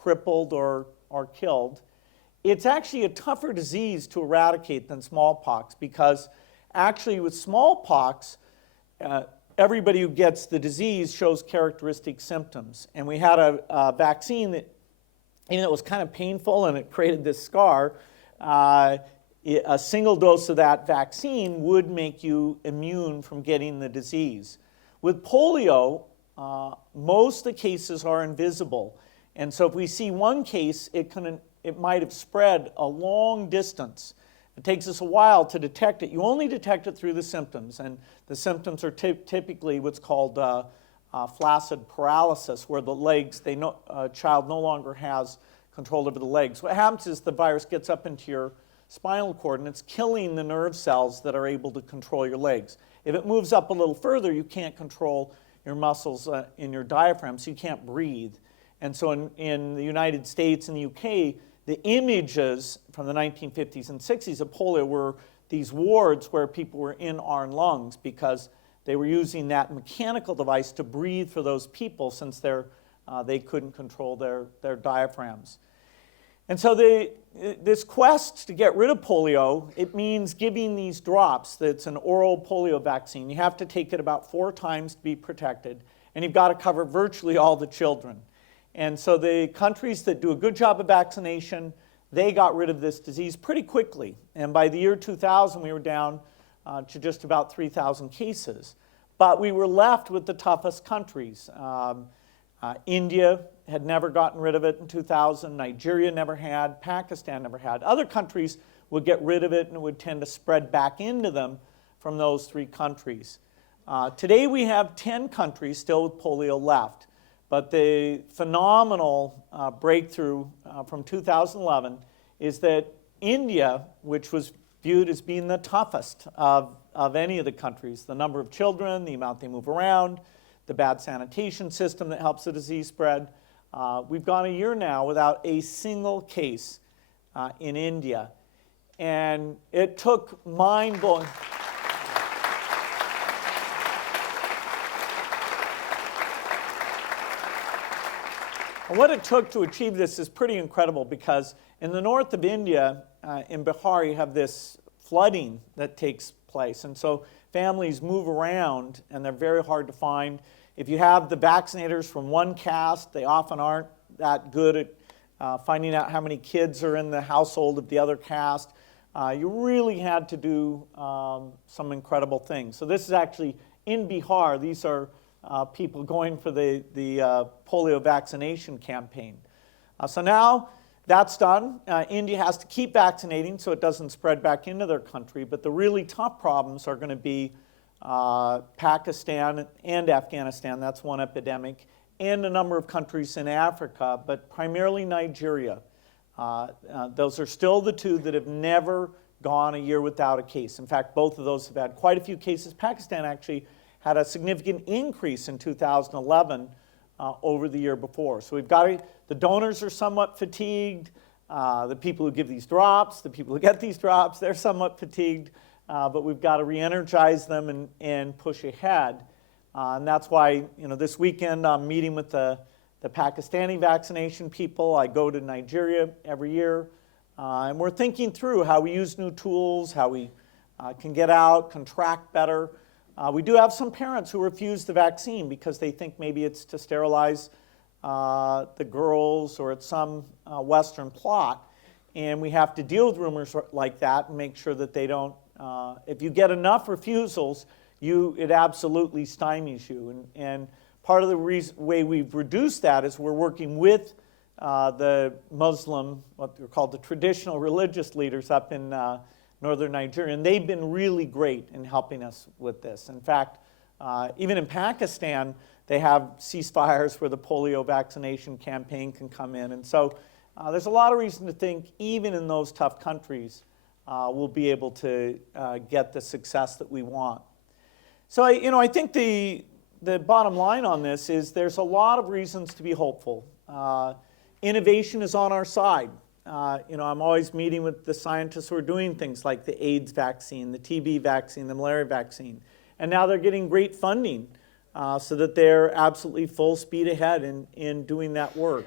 crippled or killed. It's actually a tougher disease to eradicate than smallpox because actually with smallpox, everybody who gets the disease shows characteristic symptoms. And we had a vaccine that, even though it was kind of painful and it created this scar, a single dose of that vaccine would make you immune from getting the disease. With polio, most of the cases are invisible. And so if we see one case, it might have spread a long distance. It takes us a while to detect it. You only detect it through the symptoms, and the symptoms are typically what's called flaccid paralysis, where the legs, a child no longer has control over the legs. What happens is the virus gets up into your spinal cord, and it's killing the nerve cells that are able to control your legs. If it moves up a little further, you can't control your muscles in your diaphragm, so you can't breathe. And so in the United States and the UK, the images from the 1950s and 60s of polio were these wards where people were in iron lungs because they were using that mechanical device to breathe for those people since they couldn't control their diaphragms. And so this quest to get rid of polio, it means giving these drops. That's an oral polio vaccine. You have to take it about 4 times to be protected, and you've got to cover virtually all the children. And so the countries that do a good job of vaccination, they got rid of this disease pretty quickly. And by the year 2000, we were down to just about 3,000 cases. But we were left with the toughest countries. India had never gotten rid of it in 2000. Nigeria never had. Pakistan never had. Other countries would get rid of it and it would tend to spread back into them from those 3 countries. Today we have 10 countries still with polio left. But the phenomenal breakthrough from 2011 is that India, which was viewed as being the toughest of any of the countries, the number of children, the amount they move around, the bad sanitation system that helps the disease spread, we've gone a year now without a single case in India. And it took mind-blowing. And what it took to achieve this is pretty incredible, because in the north of India, in Bihar, you have this flooding that takes place. And so families move around and they're very hard to find. If you have the vaccinators from one caste, they often aren't that good at finding out how many kids are in the household of the other caste. You really had to do some incredible things. So this is actually in Bihar. These are people going for the polio vaccination campaign. So now that's done. India has to keep vaccinating so it doesn't spread back into their country. But the really tough problems are going to be Pakistan and Afghanistan. That's one epidemic. And a number of countries in Africa, but primarily Nigeria. Those are still the 2 that have never gone a year without a case. In fact, both of those have had quite a few cases. Pakistan actually had a significant increase in 2011 over the year before. So we've got the donors are somewhat fatigued. The people who give these drops, the people who get these drops, they're somewhat fatigued. But we've got to re-energize them and push ahead. And that's why, this weekend I'm meeting with the Pakistani vaccination people. I go to Nigeria every year. And we're thinking through how we use new tools, how we can get out, contract better. We do have some parents who refuse the vaccine because they think maybe it's to sterilize the girls or it's some Western plot. And we have to deal with rumors like that and make sure that they don't, if you get enough refusals, it absolutely stymies you. And part of the way we've reduced that is we're working with the Muslim, what they're called the traditional religious leaders up in northern Nigeria, and they've been really great in helping us with this. In fact, even in Pakistan, they have ceasefires where the polio vaccination campaign can come in. And so there's a lot of reason to think, even in those tough countries, we'll be able to get the success that we want. So I think the bottom line on this is there's a lot of reasons to be hopeful. Innovation is on our side. I'm always meeting with the scientists who are doing things like the AIDS vaccine, the TB vaccine, the malaria vaccine. And now they're getting great funding so that they're absolutely full speed ahead in doing that work.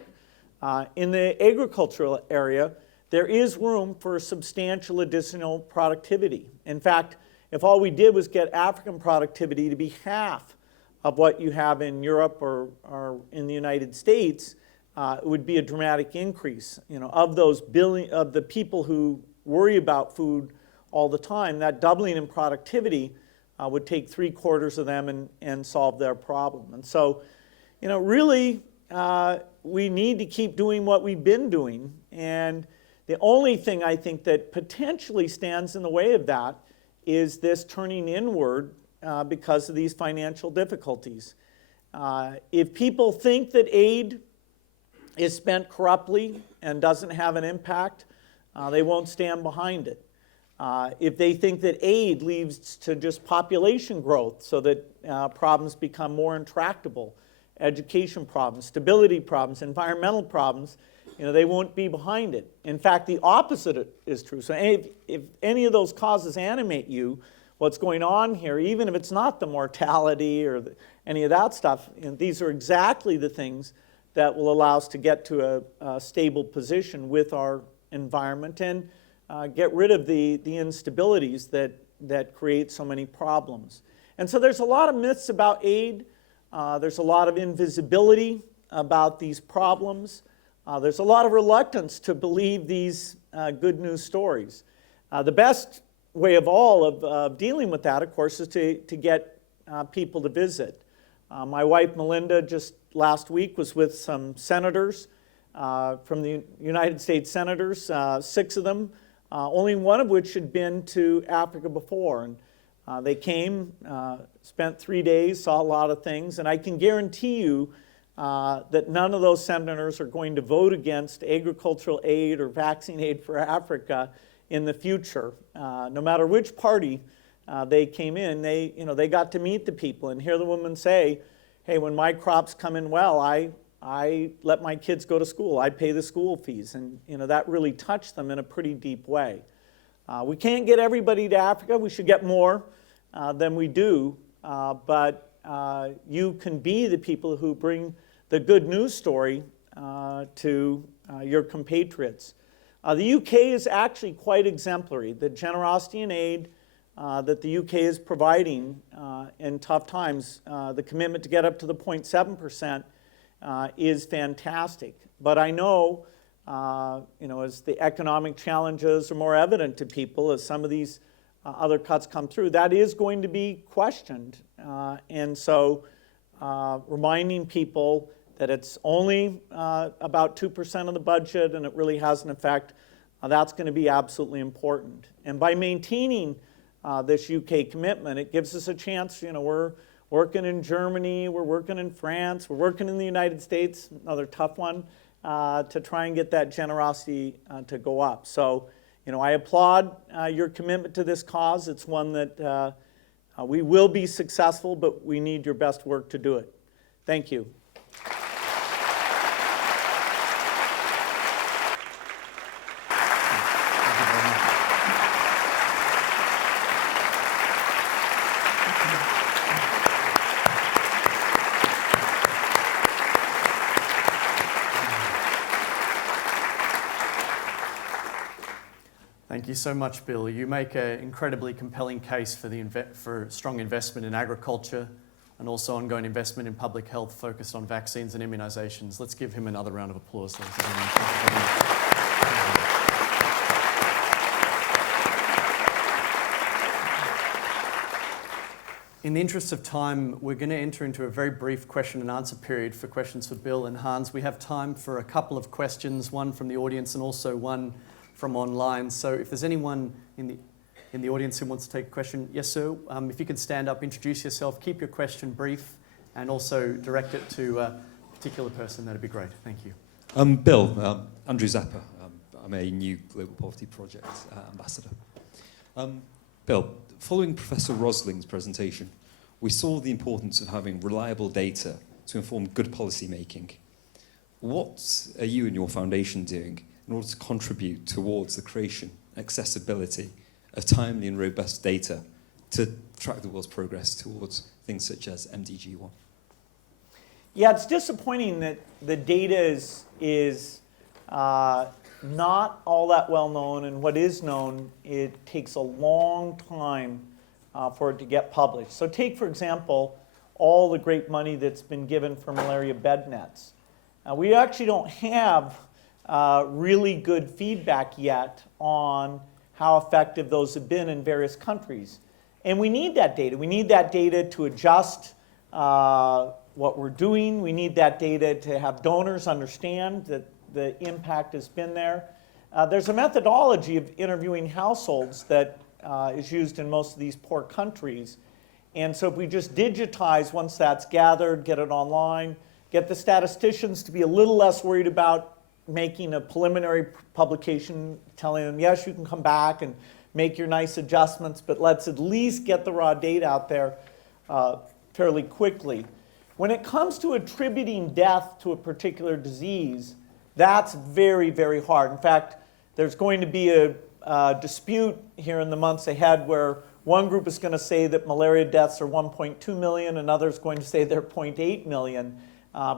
In the agricultural area, there is room for substantial additional productivity. In fact, if all we did was get African productivity to be half of what you have in Europe or in the United States, it would be a dramatic increase. Of those of the people who worry about food all the time, that doubling in productivity would take 3/4 of them and solve their problem. And so, really, we need to keep doing what we've been doing. And the only thing I think that potentially stands in the way of that is this turning inward because of these financial difficulties. If people think that aid is spent corruptly and doesn't have an impact, they won't stand behind it. If they think that aid leads to just population growth so that problems become more intractable, education problems, stability problems, environmental problems, they won't be behind it. In fact, the opposite is true. So if any of those causes animate you, what's going on here, even if it's not the mortality or any of that stuff, these are exactly the things that will allow us to get to a stable position with our environment and get rid of the instabilities that create so many problems. And so there's a lot of myths about aid. There's a lot of invisibility about these problems. There's a lot of reluctance to believe these good news stories. The best way of all of dealing with that, of course, is to get people to visit. My wife Melinda just last week was with some senators from the United States senators, 6 of them, only one of which had been to Africa before. And they came, spent 3 days, saw a lot of things, and I can guarantee you that none of those senators are going to vote against agricultural aid or vaccine aid for Africa in the future. No matter which party they came in, they got to meet the people and hear the woman say, hey, when my crops come in well, I let my kids go to school. I pay the school fees. And that really touched them in a pretty deep way. We can't get everybody to Africa. We should get more than we do. But you can be the people who bring the good news story to your compatriots. The UK is actually quite exemplary. The generosity and aid that the UK is providing in tough times, the commitment to get up to the 0.7% is fantastic. But I know, as the economic challenges are more evident to people, as some of these other cuts come through, that is going to be questioned. And so reminding people that it's only about 2% of the budget and it really has an effect, that's going to be absolutely important. And by maintaining this UK commitment, it gives us a chance. We're working in Germany, we're working in France, we're working in the United States, another tough one, to try and get that generosity to go up. So, I applaud your commitment to this cause. It's one that we will be successful, but we need your best work to do it. Thank you. Thank you so much, Bill. You make an incredibly compelling case for strong investment in agriculture and also ongoing investment in public health focused on vaccines and immunisations. Let's give him another round of applause, ladies and gentlemen. In the interest of time, we're going to enter into a very brief question and answer period for questions for Bill and Hans. We have time for a couple of questions, one from the audience and also one from online. So if there's anyone in the audience who wants to take a question, yes, sir. If you could stand up, introduce yourself, keep your question brief, and also direct it to a particular person, that'd be great. Thank you. Bill, Andrew Zappa. I'm a new Global Poverty Project ambassador. Bill, following Professor Rosling's presentation, we saw the importance of having reliable data to inform good policy making. What are you and your foundation doing in order to contribute towards the creation, accessibility of timely and robust data to track the world's progress towards things such as MDG 1? Yeah, it's disappointing that the data is not all that well known, and what is known, it takes a long time for it to get published. So take, for example, all the great money that's been given for malaria bed nets. We actually don't have really good feedback yet on how effective those have been in various countries. And we need that data. We need that data to adjust what we're doing. We need that data to have donors understand that the impact has been there. There's a methodology of interviewing households that is used in most of these poor countries. And so if we just digitize once that's gathered, get it online, get the statisticians to be a little less worried about making a preliminary publication telling them, yes, you can come back and make your nice adjustments, but let's at least get the raw data out there fairly quickly. When it comes to attributing death to a particular disease, that's very, very hard. In fact, there's going to be a dispute here in the months ahead where one group is going to say that malaria deaths are 1.2 million, another is going to say they're 0.8 million,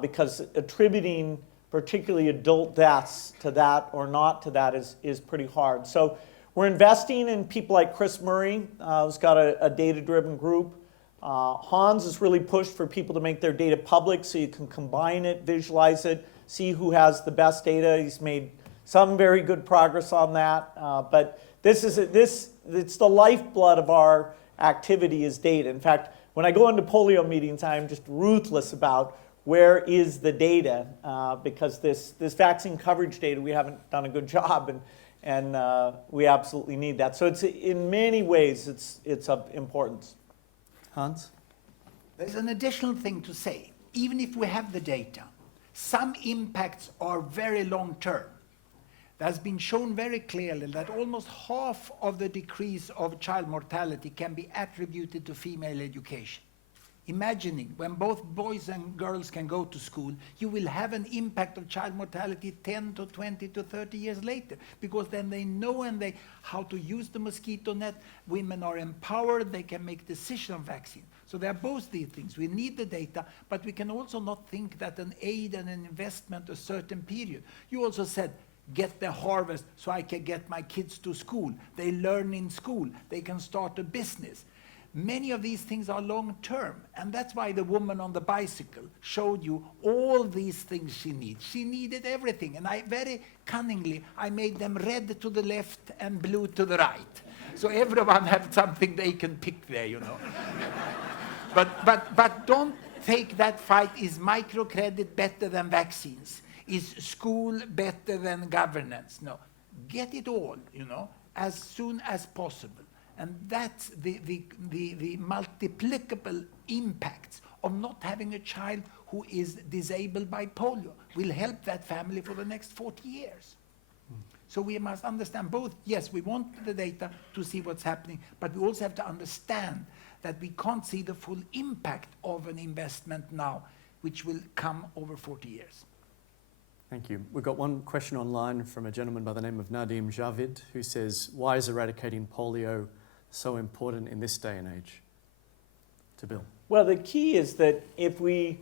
because attributing particularly adult deaths to that or not to that is pretty hard. So we're investing in people like Chris Murray, who's got a data-driven group. Hans has really pushed for people to make their data public so you can combine it, visualize it, see who has the best data. He's made some very good progress on that. But it's the lifeblood of our activity is data. In fact, when I go into polio meetings, I'm just ruthless about where is the data, because this vaccine coverage data, we haven't done a good job, and we absolutely need that. So it's, in many ways, it's of importance. Hans? There's an additional thing to say. Even if we have the data, some impacts are very long term. It has been shown very clearly that almost half of the decrease of child mortality can be attributed to female education. Imagining when both boys and girls can go to school, you will have an impact of child mortality 10 to 20 to 30 years later, because then they know how to use the mosquito net. Women are empowered, they can make decisions on vaccine. So there are both these things. We need the data, but we can also not think that an aid and an investment a certain period. You also said, get the harvest so I can get my kids to school. They learn in school, they can start a business. Many of these things are long term, and that's why the woman on the bicycle showed you all these things she needs. She needed everything, and I very cunningly, I made them red to the left and blue to the right. So everyone had something they can pick there, you know. But don't take that fight, is microcredit better than vaccines? Is school better than governance? No, get it all, you know, as soon as possible. And that's the multiplicable impacts of not having a child who is disabled by polio will help that family for the next 40 years. So we must understand both, yes, we want the data to see what's happening, but we also have to understand that we can't see the full impact of an investment now, which will come over 40 years. Thank you. We've got one question online from a gentleman by the name of Nadim Javid, who says, why is eradicating polio so important in this day and age? To Bill. Well, the key is that if we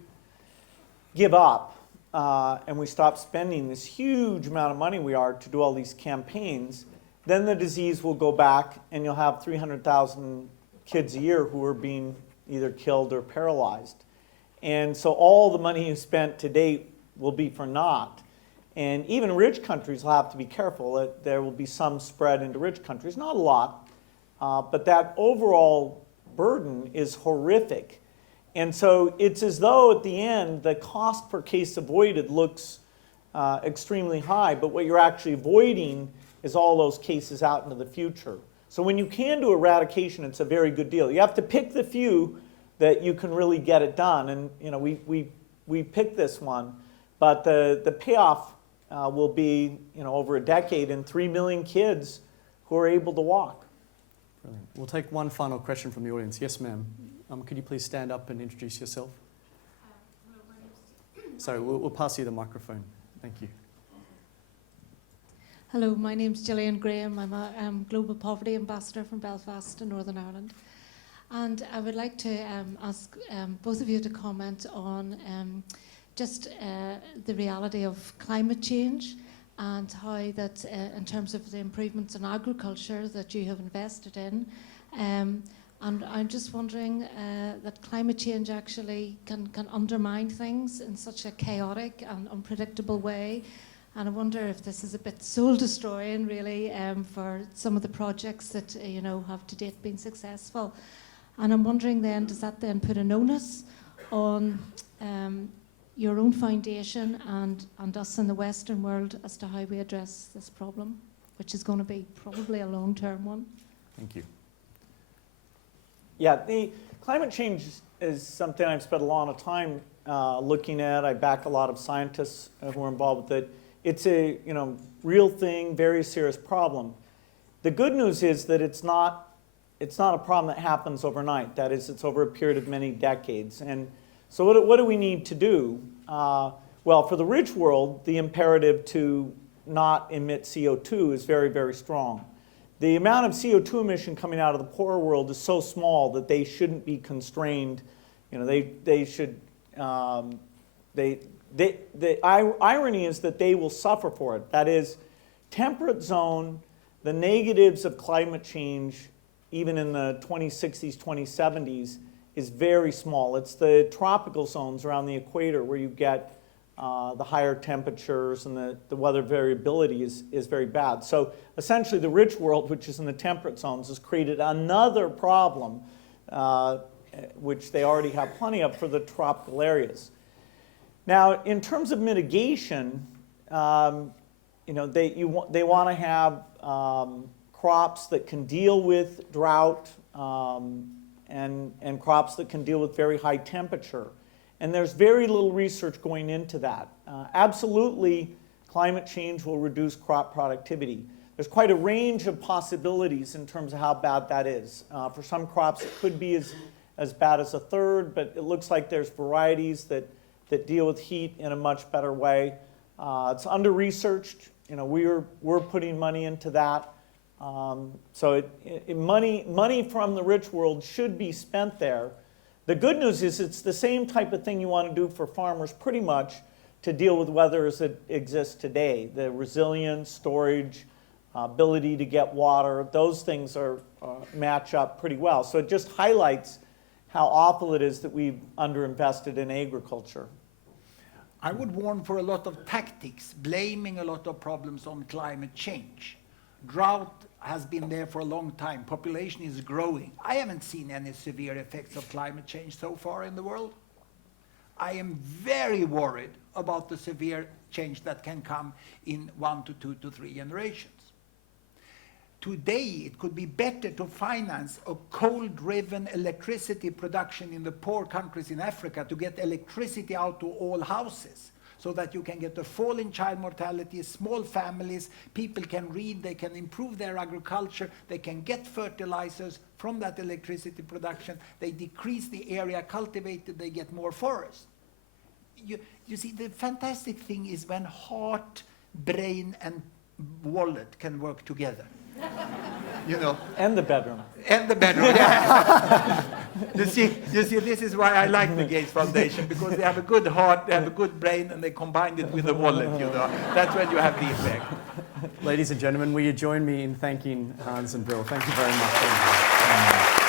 give up and we stop spending this huge amount of money we are to do all these campaigns, then the disease will go back and you'll have 300,000 kids a year who are being either killed or paralyzed. And so all the money you spent to date will be for naught. And even rich countries will have to be careful that there will be some spread into rich countries, not a lot. But that overall burden is horrific. And so it's as though at the end, the cost per case avoided looks extremely high, but what you're actually avoiding is all those cases out into the future. So when you can do eradication, it's a very good deal. You have to pick the few that you can really get it done. And you know, we picked this one, but the payoff will be, you know, over a decade and 3 million kids who are able to walk. Brilliant. We'll take one final question from the audience. Yes, ma'am. Could you please stand up and introduce yourself? Sorry, we'll pass you the microphone. Thank you. Hello, my name's Gillian Graham. I'm a Global Poverty Ambassador from Belfast in Northern Ireland. And I would like to ask both of you to comment on just the reality of climate change and how that, in terms of the improvements in agriculture that you have invested in. And I'm just wondering that climate change actually can undermine things in such a chaotic and unpredictable way. And I wonder if this is a bit soul-destroying, really, for some of the projects that you know have to date been successful. And I'm wondering then, does that then put an onus on your own foundation and us in the Western world as to how we address this problem, which is going to be probably a long-term one? Thank you. Yeah, the climate change is something I've spent a lot of time looking at. I back a lot of scientists who are involved with it. It's a real thing, very serious problem. The good news is that it's not a problem that happens overnight. That is, it's over a period of many decades. And so what do we need to do? Well, for the rich world, the imperative to not emit CO2 is very, very strong. The amount of CO2 emission coming out of the poor world is so small that they shouldn't be constrained. You know, they should. The irony is that they will suffer for it. That is, temperate zone, the negatives of climate change, even in the 2060s, 2070s, is very small. It's the tropical zones around the equator where you get the higher temperatures and the weather variability is very bad. So essentially the rich world, which is in the temperate zones, has created another problem which they already have plenty of for the tropical areas. Now, in terms of mitigation, you know, they want to have crops that can deal with drought and crops that can deal with very high temperature. And there's very little research going into that. Absolutely, climate change will reduce crop productivity. There's quite a range of possibilities in terms of how bad that is. For some crops, it could be as bad as a third, but it looks like there's varieties that deal with heat in a much better way. It's under-researched. You know, we're putting money into that. So money from the rich world should be spent there. The good news is it's the same type of thing you want to do for farmers pretty much to deal with weather as it exists today. The resilience, storage, ability to get water, those things match up pretty well. So it just highlights how awful it is that we've underinvested in agriculture. I would warn for a lot of tactics, blaming a lot of problems on climate change. Drought has been there for a long time. Population is growing. I haven't seen any severe effects of climate change so far in the world. I am very worried about the severe change that can come in 1 to 2 to 3 generations. Today, it could be better to finance a coal-driven electricity production in the poor countries in Africa to get electricity out to all houses so that you can get a fall in child mortality, small families, people can read, they can improve their agriculture, they can get fertilizers from that electricity production, they decrease the area cultivated, they get more forest. You see, the fantastic thing is when heart, brain, and wallet can work together. You know. And the bedroom. And the bedroom, yeah. You see, this is why I like the Gates Foundation, because they have a good heart, they have a good brain, and they combine it with a wallet, you know. That's when you have the effect. Ladies and gentlemen, will you join me in thanking Hans and Bill? Thank you very much.